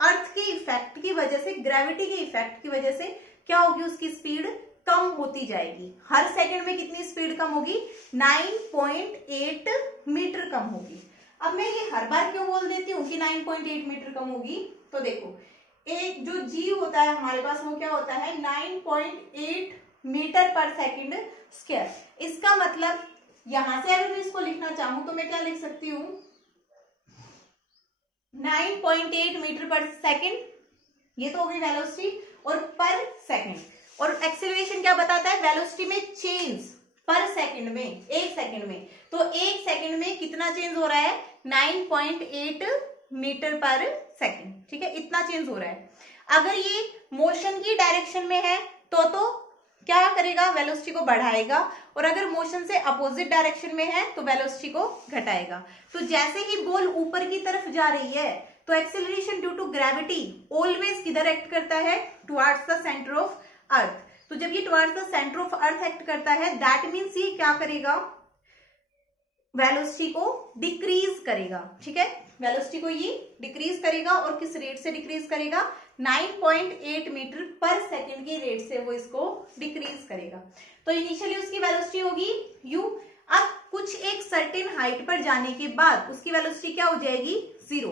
अर्थ के इफेक्ट की वजह से, ग्रेविटी के इफेक्ट की वजह से क्या होगी, उसकी स्पीड कम होती जाएगी। हर सेकंड में कितनी स्पीड कम होगी, 9.8 मीटर कम होगी। अब मैं ये हर बार क्यों बोल देती हूँ कि 9.8 मीटर कम होगी, तो देखो एक जो जी होता है हमारे पास वो क्या होता है 9.8 मीटर पर सेकंड स्क्वायर। इसका मतलब यहां से अगर मैं इसको लिखना चाहूं तो मैं क्या लिख सकती हूँ 9.8 मीटर पर सेकंड, ये तो हो गई वेलोसिटी, और पर सेकंड। और एक्सेलरेशन क्या बताता है, वेलोसिटी में चेंज पर सेकंड में, एक सेकंड में। तो एक सेकंड में कितना चेंज हो रहा है, 9.8 मीटर पर सेकंड। ठीक है, इतना चेंज हो रहा है। अगर ये मोशन की डायरेक्शन में है तो क्या करेगा, वेलोसिटी को बढ़ाएगा, और अगर मोशन से अपोजिट डायरेक्शन में है तो वेलोसिटी को घटाएगा। तो जैसे ही बॉल ऊपर की तरफ जा रही है तो acceleration due to gravity always किधर एक्ट करता है, towards the centre of earth. तो जब ये towards the centre of earth act करता है, दैट मीन्स ये क्या करेगा, वेलोसिटी को डिक्रीज करेगा। ठीक है, वेलोसिटी को ये डिक्रीज करेगा, और किस रेट से डिक्रीज करेगा, 9.8 मीटर पर सेकंड की रेट से वो इसको डिक्रीज करेगा। तो इनिशियली उसकी वेलोसिटी होगी u। अब कुछ एक सर्टेन हाइट पर जाने के बाद उसकी वेलोसिटी क्या हो जाएगी, 0,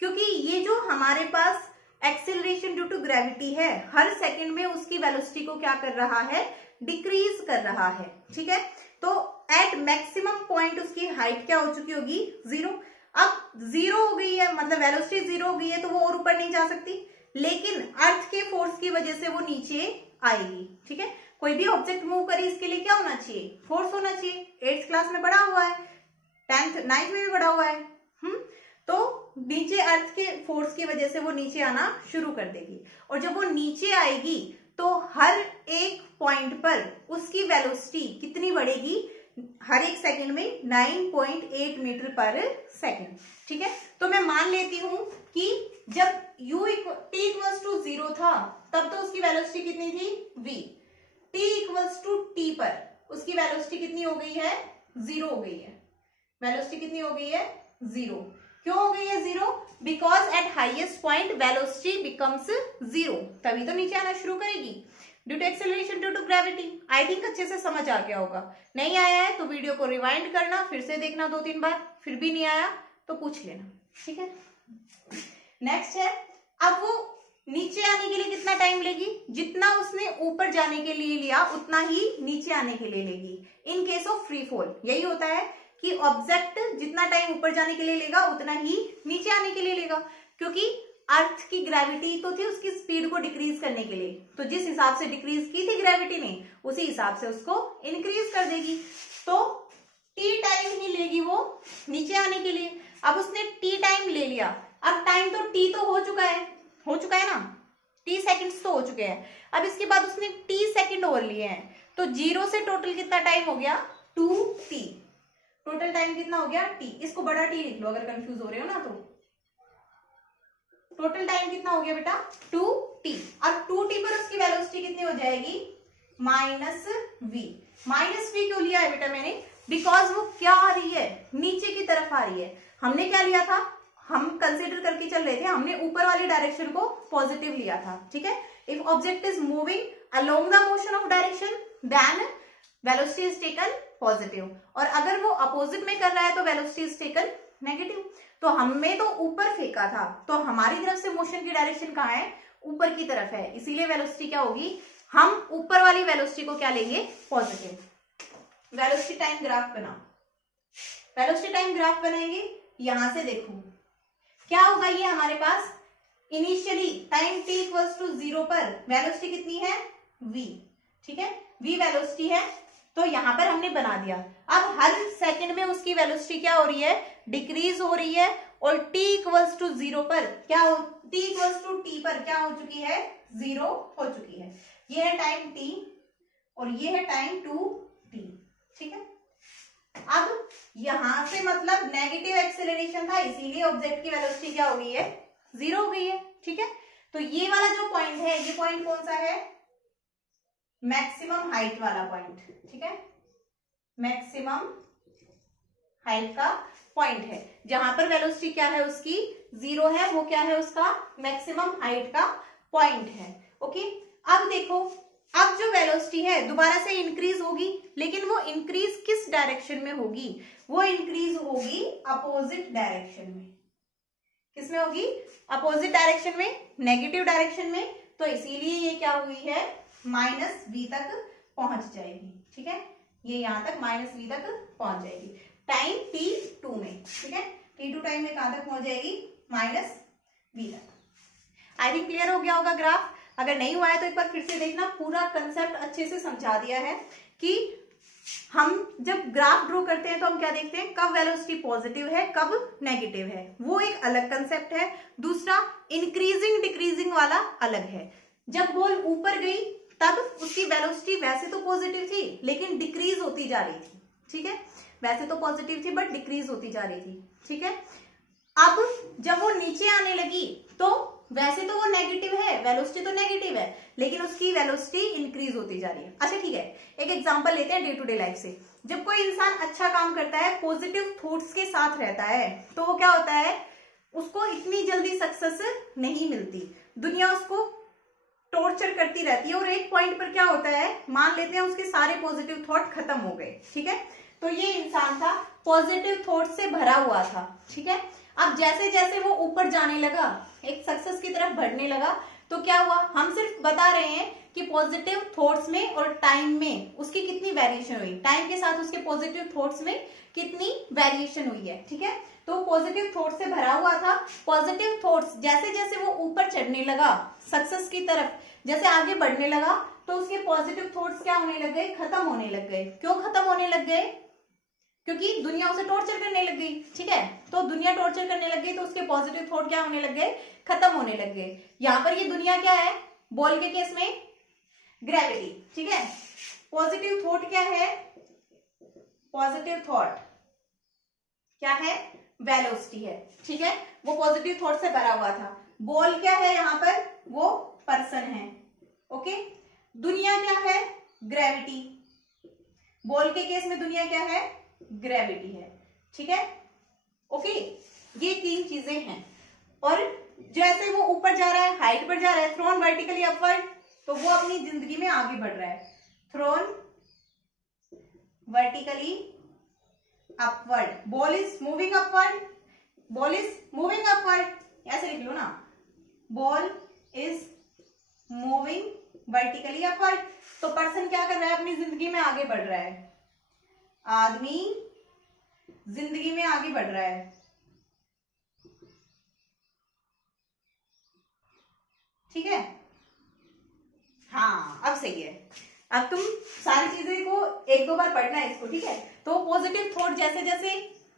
क्योंकि ये जो हमारे पास एक्सेलरेशन ड्यू टू ग्रेविटी है, हर सेकंड में उसकी वेलोसिटी को क्या कर रहा है, डिक्रीज कर रहा है। ठीक है, तो एट मैक्सिमम पॉइंट उसकी हाइट क्या हो चुकी होगी, 0। अब 0 हो गई है, मतलब वेलोसिटी 0 हो गई है, तो वो और ऊपर नहीं जा सकती, लेकिन अर्थ के फोर्स की वजह से वो नीचे आएगी। ठीक है, कोई भी ऑब्जेक्ट मूव करे इसके लिए क्या होना चाहिए, फोर्स होना चाहिए। 8th क्लास में पढ़ा हुआ है, 10th 9th में भी पढ़ा हुआ है। तो नीचे अर्थ के फोर्स की वजह से वो नीचे आना शुरू कर देगी, और जब वो नीचे आएगी तो हर एक पॉइंट पर उसकी वेलोसिटी कितनी बढ़ेगी, हर एक सेकंड में 9.8 मीटर पर सेकंड। ठीक है, तो मैं मान लेती हूं कि जब t=0 था तब तो उसकी वेलोसिटी कितनी थी, v। t=t पर उसकी वेलोसिटी कितनी हो गई है, 0 हो गई है। वेलोसिटी कितनी हो गई है, 0। क्यों हो गई है 0, because at highest point velocity becomes 0, तभी तो नीचे आना शुरू करेगी, due to acceleration due to gravity. I think अच्छे से समझ आ गया होगा। नहीं आया है तो वीडियो को रिवाइंड करना, फिर से देखना 2-3 बार, फिर भी नहीं आया तो पूछ लेना। ठीक है, नेक्स्ट है, अब वो नीचे आने के लिए कितना टाइम लेगी, जितना उसने ऊपर जाने के लिए लिया उतना ही नीचे आने के लिए लेगी। In case of free fall यही होता है कि ऑब्जेक्ट जितना टाइम ऊपर जाने के लिए लेगा उतना ही नीचे आने के लिए लेगा, क्योंकि अर्थ की ग्रेविटी तो थी उसकी स्पीड को डिक्रीज करने के लिए, तो जिस हिसाब से डिक्रीज की थी ग्रेविटी ने उसी हिसाब से उसको इंक्रीज कर देगी। तो टी टाइम ही लेगी वो नीचे आने के लिए। अब उसने टी टाइम ले लिया, अब टाइम तो टी तो हो चुका है ना, टी सेकंड्स तो हो चुके हैं। अब इसके बाद उसने टी सेकंड और लिए हैं, तो 0 से टोटल कितना टाइम हो गया, 2t। टोटल टाइम कितना हो गया, t। इसको बड़ा टी लिख लो अगर कंफ्यूज हो रहे हो ना तो। टोटल टाइम कितना हो गया बेटा, 2t। अब 2t पर उसकी वेलोसिटी कितनी हो जाएगी, -v। -v क्यों लिया है बेटा मैंने, बिकॉज वो क्या आ रही है, नीचे की तरफ आ रही है। हमने क्या लिया था, हम कंसिडर करके चल रहे थे, हमने ऊपर वाली डायरेक्शन को पॉजिटिव लिया था। ठीक है, if object is moving along the motion of direction then velocity is taken positive, और अगर वो अपोजिट में कर रहा है तो वेलोसिटी इज टेकन नेगेटिव। तो हमने तो ऊपर फेंका था, तो हमारी तरफ से मोशन की डायरेक्शन कहाँ है, ऊपर की तरफ है, इसीलिए वेलोसिटी क्या होगी, हम ऊपर वाली वेलोसिटी को क्या लेंगे, पॉजिटिव। वेलोसिटी टाइम ग्राफ बनाओ, वेलोसिटी टाइम ग्राफ बनाएंगे। यहां से देखो क्या होगा, ये हमारे पास इनिशियली टाइम t=0 पर वेलोसिटी कितनी है, v। ठीक है, v वेलोसिटी है, तो यहां पर हमने बना दिया। अब हर सेकंड में उसकी वेलोसिटी क्या हो रही है, डिक्रीज हो रही है, और t=0 पर क्या हो, t=t पर क्या हो चुकी है, 0 हो चुकी है। ये है टाइम t और ये है टाइम 2t। ठीक है, अब यहां से मतलब नेगेटिव एक्सेलरेशन था, इसीलिए ऑब्जेक्ट की वेलोसिटी क्या हो गई है, 0 हो गई है। ठीक है, तो ये वाला जो पॉइंट है, ये पॉइंट कौन सा है, मैक्सिमम हाइट वाला पॉइंट। ठीक है, मैक्सिमम हाइट का पॉइंट है, जहां पर वेलोसिटी क्या है उसकी 0 है, वो क्या है उसका मैक्सिमम हाइट का पॉइंट है। ओके, अब देखो, अब जो वेलोसिटी है दोबारा से इंक्रीज होगी, लेकिन वो इंक्रीज किस डायरेक्शन में होगी, वो इंक्रीज होगी अपोजिट डायरेक्शन में। किसमें होगी, अपोजिट डायरेक्शन में, नेगेटिव डायरेक्शन में। तो इसीलिए ये क्या हुई है, -v तक पहुंच जाएगी। ठीक है, ये यहां तक -v तक पहुंच जाएगी टाइम t2 में। ठीक है, t2 टाइम में कहां तक पहुंच जाएगी, -v तक। आई थिंक क्लियर हो गया होगा ग्राफ। अगर नहीं हुआ है तो एक बार फिर से देखना, पूरा कंसेप्ट अच्छे से समझा दिया है कि हम जब ग्राफ ड्रॉ करते हैं तो हम क्या देखते हैं, कब वेलोसिटी पॉजिटिव है कब नेगेटिव है, वो एक अलग कंसेप्ट है। दूसरा इंक्रीजिंग डिक्रीजिंग वाला अलग है। जब बॉल ऊपर गई तब उसकी वेलोसिटी वैसे तो पॉजिटिव थी लेकिन डिक्रीज होती जा रही थी। ठीक है, वैसे तो पॉजिटिव थी बट डिक्रीज होती जा रही थी। ठीक है, अब जब वो नीचे आने लगी तो वैसे तो वो नेगेटिव है, वेलोसिटी तो नेगेटिव है, लेकिन उसकी वेलोसिटी इंक्रीज होती जा रही है। अच्छा ठीक है, एक एग्जांपल लेते हैं डे टू डे लाइफ से। जब कोई इंसान अच्छा काम करता है, पॉजिटिव थॉट्स के साथ रहता है, तो वो क्या होता है, उसको इतनी जल्दी सक्सेस नहीं मिलती, दुनिया उसको टॉर्चर करती रहती है, और एक पॉइंट पर क्या होता है, मान लेते हैं उसके सारे पॉजिटिव थॉट खत्म हो गए। ठीक है, तो ये इंसान था पॉजिटिव थॉट से भरा हुआ था। ठीक है, अब जैसे जैसे वो ऊपर जाने लगा, एक सक्सेस की तरफ बढ़ने लगा, तो क्या हुआ, हम सिर्फ बता रहे हैं कि पॉजिटिव थॉट्स में और टाइम में उसकी कितनी वेरिएशन हुई, टाइम के साथ उसके पॉजिटिव थॉट्स में कितनी वेरिएशन हुई है। ठीक है, तो पॉजिटिव थॉट से भरा हुआ था। पॉजिटिव थॉट्स जैसे जैसे वो ऊपर चढ़ने लगा, सक्सेस की तरफ जैसे आगे बढ़ने लगा, तो उसके पॉजिटिव थॉट्स क्या होने लग गए, खत्म होने लग गए। क्यों खत्म होने लग गए, क्योंकि दुनिया उसे टॉर्चर करने लग गई। ठीक है, तो दुनिया टॉर्चर करने लग गई तो उसके पॉजिटिव थॉट क्या होने लग गए, खत्म होने लग गए। यहां पर ये दुनिया क्या है, बॉल के केस में ग्रेविटी। ठीक है, पॉजिटिव थॉट क्या है, पॉजिटिव थॉट क्या है, वेलोसिटी है। ठीक है, वो पॉजिटिव थॉट से भरा हुआ था। बॉल क्या है यहाँ पर, वो पर्सन है। ओके, दुनिया क्या है, ग्रेविटी। बॉल के केस में दुनिया क्या है, ग्रेविटी है। ठीक है, ओके, ये तीन चीजें हैं। और जैसे वो ऊपर जा रहा है, हाइट पर जा रहा है, थ्रोन वर्टिकली अपवर्ड, तो वो अपनी जिंदगी में आगे बढ़ रहा है। Throne vertically upward, ball is moving upward, ball is moving upward, ऐसे लिख लो ना, ball is moving vertically upward. तो पर्सन क्या कर रहा है, अपनी जिंदगी में आगे बढ़ रहा है, आदमी जिंदगी में आगे बढ़ रहा है। ठीक है, हाँ अब सही है। अब तुम सारी चीजें को एक दो बार पढ़ना है इसको। ठीक है, तो पॉजिटिव थॉट जैसे जैसे,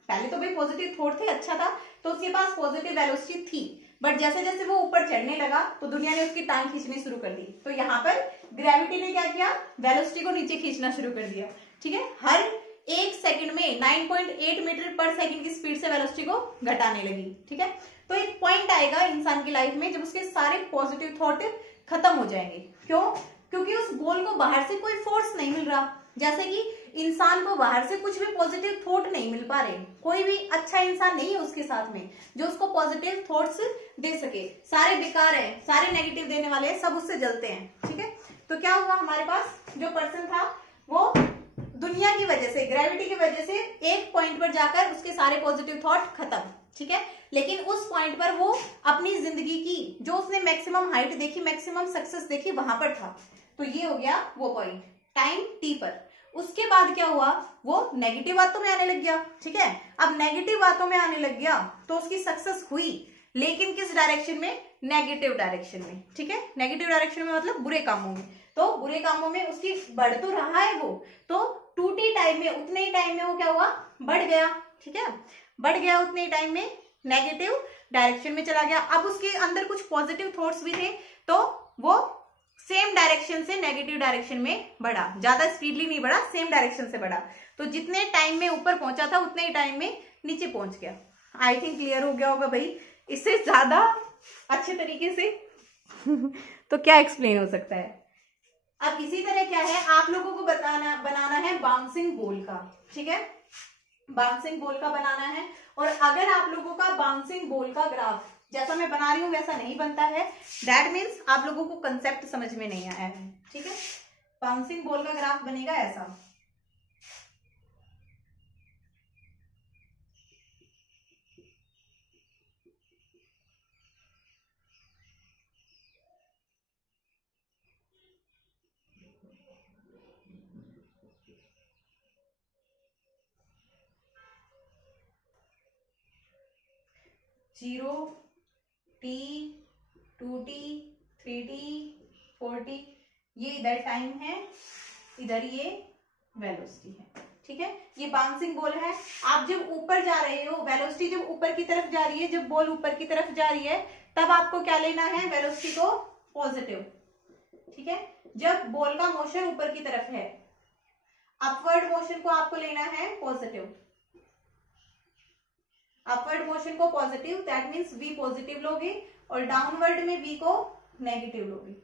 पहले तो भाई पॉजिटिव थॉट थे, अच्छा था, तो उसके पास पॉजिटिव वेलोसिटी थी, बट जैसे जैसे वो ऊपर चढ़ने लगा तो दुनिया ने उसकी टांग खींचनी शुरू कर दी। तो यहाँ पर ग्रेविटी ने क्या किया, वेलोसिटी को नीचे खींचना शुरू कर दिया। ठीक है, हर एक सेकंड में 9.8 मीटर पर सेकंड की स्पीड से वेलोसिटी को घटाने लगी। ठीक है, तो एक पॉइंट आएगा इंसान की लाइफ में जब उसके सारे पॉजिटिव थॉट खत्म हो जाएंगे। क्यों, क्योंकि उस गोल को बाहर से कोई फोर्स नहीं मिल रहा। जैसे कि इंसान को बाहर से कुछ भी पॉजिटिव थॉट नहीं मिल पा रहे, कोई भी अच्छा इंसान नहीं है उसके साथ में जो उसको पॉजिटिव थॉट्स दे सके, सारे बेकार हैं, सारे नेगेटिव देने वाले हैं, सब उससे जलते हैं। ठीक है, तो क्या हुआ, हमारे पास जो पर्सन था वो दुनिया की वजह से, ग्रेविटी की वजह से एक पॉइंट पर जाकर उसके सारे पॉजिटिव थॉट खत्म। ठीक है, लेकिन उस पॉइंट पर वो अपनी जिंदगी की जो उसने मैक्सिमम हाइट देखी, मैक्सिमम सक्सेस देखी, वहां पर था। तो ये हो गया वो पॉइंट टाइम टी पर। उसके बाद क्या हुआ, वो नेगेटिव बातों में आने लग गया। ठीक है, अब नेगेटिव बातों में आने लग गया तो उसकी सक्सेस हुई, लेकिन किस डायरेक्शन में, नेगेटिव डायरेक्शन में। ठीक है, नेगेटिव डायरेक्शन में मतलब बुरे कामों में। तो बुरे कामों में उसकी बढ़ तो रहा है वो, तो 2t टाइम में, उतने ही टाइम में वो क्या हुआ, बढ़ गया। ठीक है, बढ़ गया उतने ही टाइम में, नेगेटिव डायरेक्शन में चला गया। अब उसके अंदर कुछ पॉजिटिव थॉट्स भी थे, तो वो सेम डायरेक्शन से नेगेटिव डायरेक्शन में बढ़ा, ज्यादा स्पीडली नहीं बढ़ा, सेम डायरेक्शन से बढ़ा। तो जितने टाइम में ऊपर पहुंचा था उतने ही टाइम में नीचे पहुंच गया। आई थिंक क्लियर हो गया होगा भाई, इससे ज्यादा अच्छे तरीके से तो क्या एक्सप्लेन हो सकता है। अब इसी तरह क्या है, आप लोगों को बनाना है बाउंसिंग बॉल का। ठीक है, बाउंसिंग बॉल का बनाना है। और अगर आप लोगों का बाउंसिंग बॉल का ग्राफ जैसा मैं बना रही हूँ वैसा नहीं बनता है, दैट मीन्स आप लोगों को कंसेप्ट समझ में नहीं आया है, ठीक है। बाउंसिंग बॉल का ग्राफ बनेगा ऐसा। Zero, T, 2t, 3t, 4t, ये इधर टाइम है, इधर ये वेलोसिटी है, ठीक है। ये बाउंसिंग बॉल है। आप जब ऊपर जा रहे हो, वेलोसिटी जब ऊपर की तरफ जा रही है, जब बॉल ऊपर की तरफ जा रही है, तब आपको क्या लेना है, वेलोसिटी को पॉजिटिव, ठीक है। जब बॉल का मोशन ऊपर की तरफ है, अपवर्ड मोशन को आपको लेना है पॉजिटिव, अपवर्ड मोशन को positive, that means v positive लोगे, और डाउनवर्ड में v को नेगेटिव लोगे,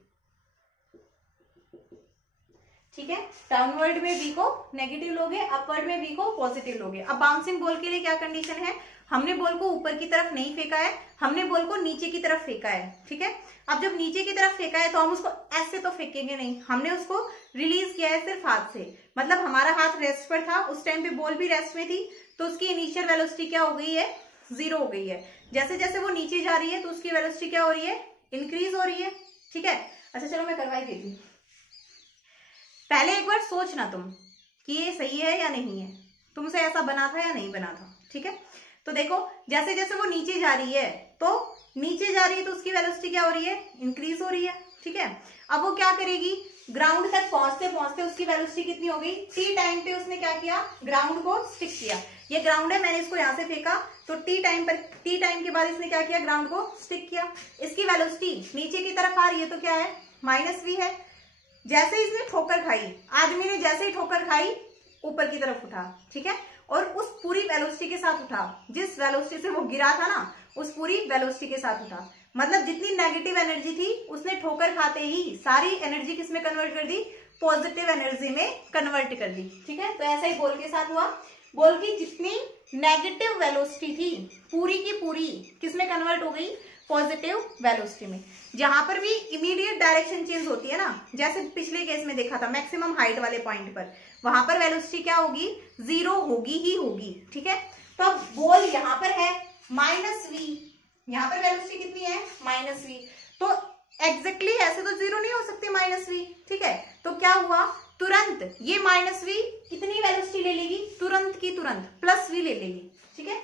ठीक है। डाउनवर्ड में v को नेगेटिव लोगे, अपवर्ड में v को पॉजिटिव लोगे। अब बाउंसिंग बॉल के लिए क्या कंडीशन है, हमने बॉल को ऊपर की तरफ नहीं फेंका है, हमने बॉल को नीचे की तरफ फेंका है, ठीक है। अब जब नीचे की तरफ फेंका है तो हम उसको ऐसे तो फेंकेंगे नहीं, हमने उसको रिलीज किया है सिर्फ हाथ से, मतलब हमारा हाथ रेस्ट पर था, उस टाइम पे बॉल भी रेस्ट में थी, तो उसकी इनिशियल वेलोसिटी क्या हो गई है, 0 हो गई है। जैसे जैसे वो नीचे जा रही है तो उसकी वेलोसिटी क्या हो रही है, इंक्रीज हो रही है, ठीक है। अच्छा चलो मैं करवाई देती हूँ। पहले एक बार सोचना तुम कि ये सही है या नहीं है, तुमसे ऐसा बना था या नहीं बना था, ठीक है। तो देखो जैसे जैसे वो नीचे जा रही है, तो नीचे जा रही है तो उसकी वेलोसिटी क्या हो रही है, इंक्रीज हो रही है, ठीक है। अब वो क्या करेगी, ग्राउंड तक पहुंचते पहुंचते उसकी वेलोसिटी कितनी हो गई, टी टाइम पे उसने क्या किया, ग्राउंड को स्टिक किया। ये ग्राउंड है, मैंने इसको यहां से फेंका, तो टी टाइम के बाद इसने क्या किया, ग्राउंड को स्टिक किया। इसकी वेलोसिटी नीचे की तरफ आ रही है तो क्या है, -v है। जैसे ही इसने ठोकर खाई, आदमी ने जैसे ही ठोकर खाई ऊपर की तरफ उठा, ठीक है, और उस पूरी वेलोसिटी के साथ उठा, जिस वेलोसिटी से वो गिरा था ना, उस पूरी वेलोसिटी के साथ उठा। मतलब जितनी नेगेटिव एनर्जी थी उसने ठोकर खाते ही सारी एनर्जी किसमें कन्वर्ट कर दी, पॉजिटिव एनर्जी में कन्वर्ट कर दी, ठीक है। तो ऐसा ही बॉल के साथ हुआ, बॉल की जितनी नेगेटिव वेलोसिटी थी पूरी की पूरी किसमें कन्वर्ट हो गई, पॉजिटिव वेलोसिटी में। जहां पर भी इमीडिएट डायरेक्शन चेंज होती है ना, जैसे पिछले केस में देखा था मैक्सिमम हाइट वाले पॉइंट पर, वहां पर वेलोसिटी क्या होगी, 0 होगी ही होगी, ठीक है। तो अब बॉल यहां पर है -v, यहां पर वेलोसिटी कितनी है, -v, तो एग्जैक्टली ऐसे तो 0 नहीं हो सकती -v, ठीक है। तो क्या हुआ, तुरंत ये -v कितनी वेलोसिटी ले लेगी, तुरंत की तुरंत +v ले लेगी, ठीक है।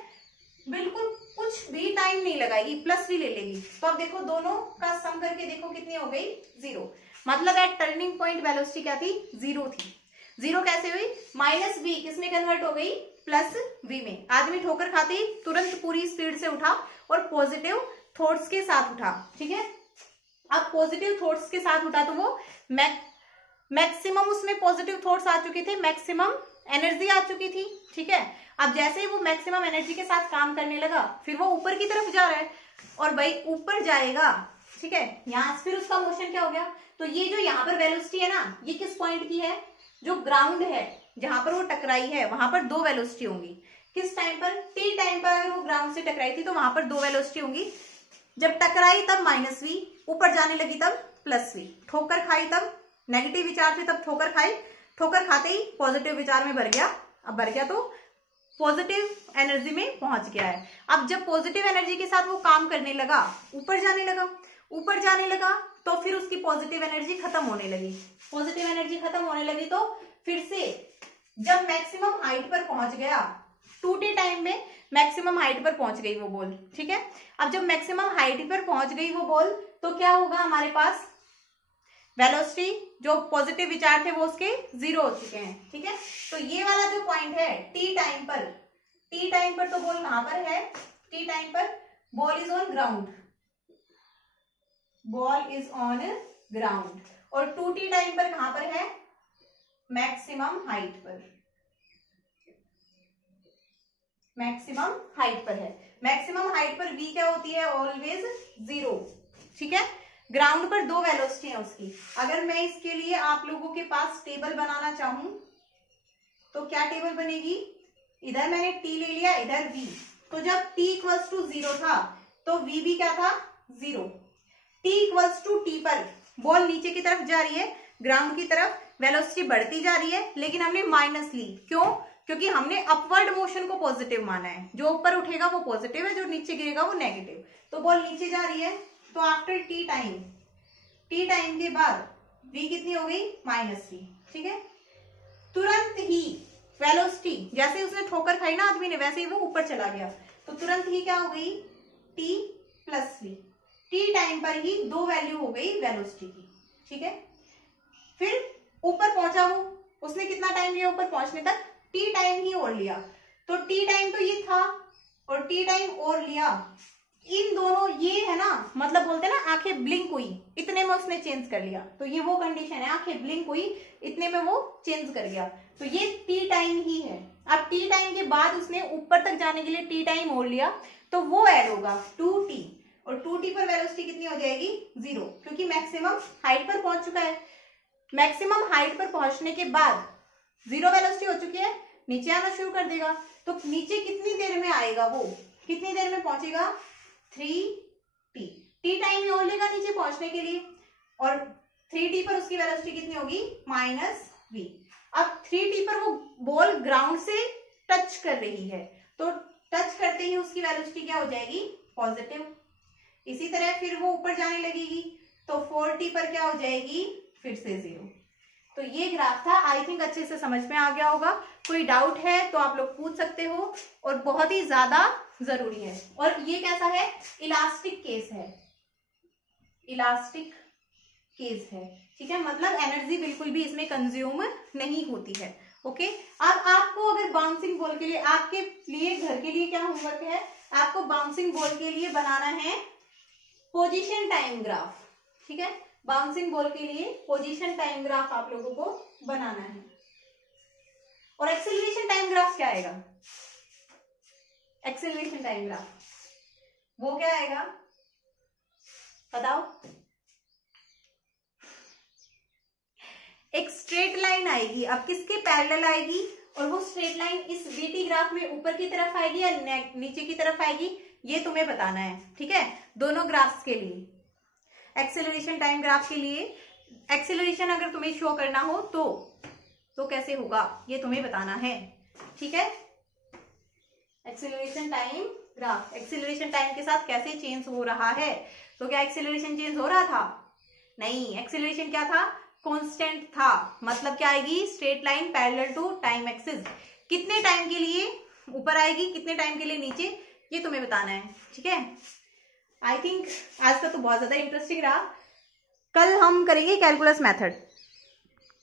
बिल्कुल कुछ भी टाइम नहीं लगाएगी, +v ले लेगी। तो अब देखो दोनों का सम करके देखो कितनी हो गई, 0। मतलब एट टर्निंग पॉइंट वेलोसिटी क्या थी, 0 थी। 0 कैसे हुई, -v किसमें कन्वर्ट हो गई, +v में। आदमी ठोकर खाते ही तुरंत पूरी स्पीड से उठा और पॉजिटिव थॉट्स के साथ उठा, ठीक है। अब पॉजिटिव थॉट्स के साथ उठा तो वो मैक्सिमम उसमें पॉजिटिव थॉट्स आ चुके थे, मैक्सिमम एनर्जी आ चुकी थी, ठीक है। अब जैसे ही वो मैक्सिमम एनर्जी के साथ काम करने लगा, फिर वो ऊपर की तरफ जा रहा है, और भाई ऊपर जाएगा, ठीक है। यहां फिर उसका मोशन क्या हो गया, तो ये जो यहाँ पर वेलोसिटी है ना, ये किस पॉइंट की है, जो ग्राउंड है जहां पर वो टकराई है, वहां पर 2 वेलोसिटी होंगी। किस टाइम पर, टी टाइम पर अगर वो ग्राउंड से टकराई थी तो वहां पर 2 वेलोसिटी होंगी। जब टकराई तब -v, ऊपर जाने लगी तब +v, ठोकर खाई तब नेगेटिव विचार थे तब ठोकर खाई, ठोकर खाते ही पॉजिटिव विचार में भर गया। अब भर गया तो पॉजिटिव एनर्जी में पहुंच गया है। अब जब पॉजिटिव एनर्जी के साथ वो काम करने लगा, ऊपर जाने लगा, ऊपर जाने लगा, तो फिर उसकी पॉजिटिव एनर्जी खत्म होने लगी। पॉजिटिव एनर्जी खत्म होने लगी तो फिर से जब मैक्सिमम हाइट पर पहुंच गया, 2t टाइम में मैक्सिमम हाइट पर पहुंच गई वो बॉल, ठीक है। अब जब मैक्सिमम हाइट पर पहुंच गई वो बॉल, तो क्या होगा, हमारे पास वेलोसिटी जो पॉजिटिव विचार थे वो उसके 0 हो चुके हैं, ठीक है। तो ये वाला जो पॉइंट है टी टाइम पर, टी टाइम पर तो बॉल कहां पर है, टी टाइम पर ball is on ground, ball is on ground, और 2t टाइम पर कहां पर है, मैक्सिमम हाइट पर, मैक्सिमम हाइट पर है। मैक्सिमम हाइट पर v क्या होती है, ऑलवेज 0, ठीक है। ग्राउंड पर 2 वेलोसिटी है उसकी। अगर मैं इसके लिए आप लोगों के पास टेबल बनाना चाहूं तो क्या टेबल बनेगी, इधर मैंने t ले लिया, इधर v। तो जब t इक्वल्स टू 0 था तो v भी क्या था, 0। t इक्वल्स टू t पर बॉल नीचे की तरफ जा रही है, ग्राउंड की तरफ, वेलोसिटी बढ़ती जा रही है, लेकिन हमने माइनस ली। क्यों? क्योंकि हमने अपवर्ड मोशन को पॉजिटिव माना है। जो ऊपर उठेगा वो पॉजिटिव है, जो नीचे गिरेगा वो नेगेटिव। तो बॉल नीचे जा रही है, तो आफ्टर टी टाइम के बाद v कितनी हो गई, -v। ठीक है, तुरंत ही वेलोसिटी, जैसे उसने ठोकर खाई ना आदमी ने, वैसे ही वो ऊपर चला गया। तो तुरंत ही क्या हो गई, t + v। टी टाइम पर ही 2 वैल्यू हो गई वेलोसिटी की। ठीक है, फिर ऊपर पहुंचा वो, उसने कितना टाइम लिया ऊपर पहुंचने तक, टी टाइम ही और लिया। तो टी टाइम तो ये था और टी टाइम और लिया, इन दोनों, ये है ना, मतलब बोलते हैं ना आंखें ब्लिंक हुई, इतने में उसने चेंज कर लिया। तो ये वो कंडीशन है, आंखें ब्लिंक हुई, इतने में वो चेंज कर गया। तो ये टी टाइम ही है। अब टी टाइम के बाद उसने ऊपर तक जाने के लिए टी टाइम और लिया, तो वो ऐड होगा 2t, और 2t पर वेलोसिटी कितनी हो जाएगी, 0, क्योंकि मैक्सिमम हाइट पर पहुंच चुका है। मैक्सिमम हाइट पर पहुंचने के बाद 0 वेलोसिटी हो चुकी है, नीचे आना शुरू कर देगा। तो नीचे कितनी देर में आएगा, वो कितनी देर में पहुंचेगा, 3t। टी टाइम ही और लेगा नीचे पहुंचने के लिए, और 3t पर उसकी वेलोसिटी कितनी होगी, -v। अब 3t पर वो बॉल ग्राउंड से टच कर रही है, तो टच करते ही उसकी वेलोसिटी क्या हो जाएगी, पॉजिटिव। इसी तरह फिर वो ऊपर जाने लगेगी, तो 4t पर क्या हो जाएगी, फिर से 0। तो ये ग्राफ था, आई थिंक अच्छे से समझ में आ गया होगा। कोई डाउट है तो आप लोग पूछ सकते हो, और बहुत ही ज्यादा जरूरी है। और ये कैसा है, इलास्टिक केस है, इलास्टिक केस है। ठीक है, मतलब एनर्जी बिल्कुल भी इसमें कंज्यूम नहीं होती है। ओके, अब आपको अगर बाउंसिंग बॉल के लिए, आपके लिए घर के लिए क्या होमवर्क है, आपको बाउंसिंग बॉल के लिए बनाना है पोजीशन टाइम ग्राफ। ठीक है, बाउंसिंग बॉल के लिए पोजीशन टाइम ग्राफ आप लोगों को बनाना है। और एक्सेलरेशन टाइम ग्राफ क्या आएगा, एक्सेलरेशन टाइम ग्राफ वो क्या आएगा, बताओ। एक स्ट्रेट लाइन आएगी, अब किसके पैरेलल आएगी, और वो स्ट्रेट लाइन इस वीटी ग्राफ में ऊपर की तरफ आएगी या नीचे की तरफ आएगी, ये तुम्हें बताना है। ठीक है, दोनों ग्राफ्स के लिए, एक्सेलरेशन टाइम ग्राफ के लिए, एक्सेलरेशन अगर तुम्हें शो करना हो तो कैसे होगा, ये तुम्हें बताना है। ठीक है, acceleration time graph, acceleration time के साथ कैसे चेंज हो रहा है। तो क्या एक्सेलरेशन चेंज हो रहा था, नहीं, एक्सेलरेशन क्या था, कांस्टेंट था। मतलब क्या आएगी, straight line parallel to time axis, कितने टाइम के लिए ऊपर आएगी, कितने टाइम के लिए नीचे, ये तुम्हें बताना है। ठीक है, आई थिंक आज का तो बहुत ज्यादा इंटरेस्टिंग रहा। कल हम करेंगे कैलकुलस मेथड।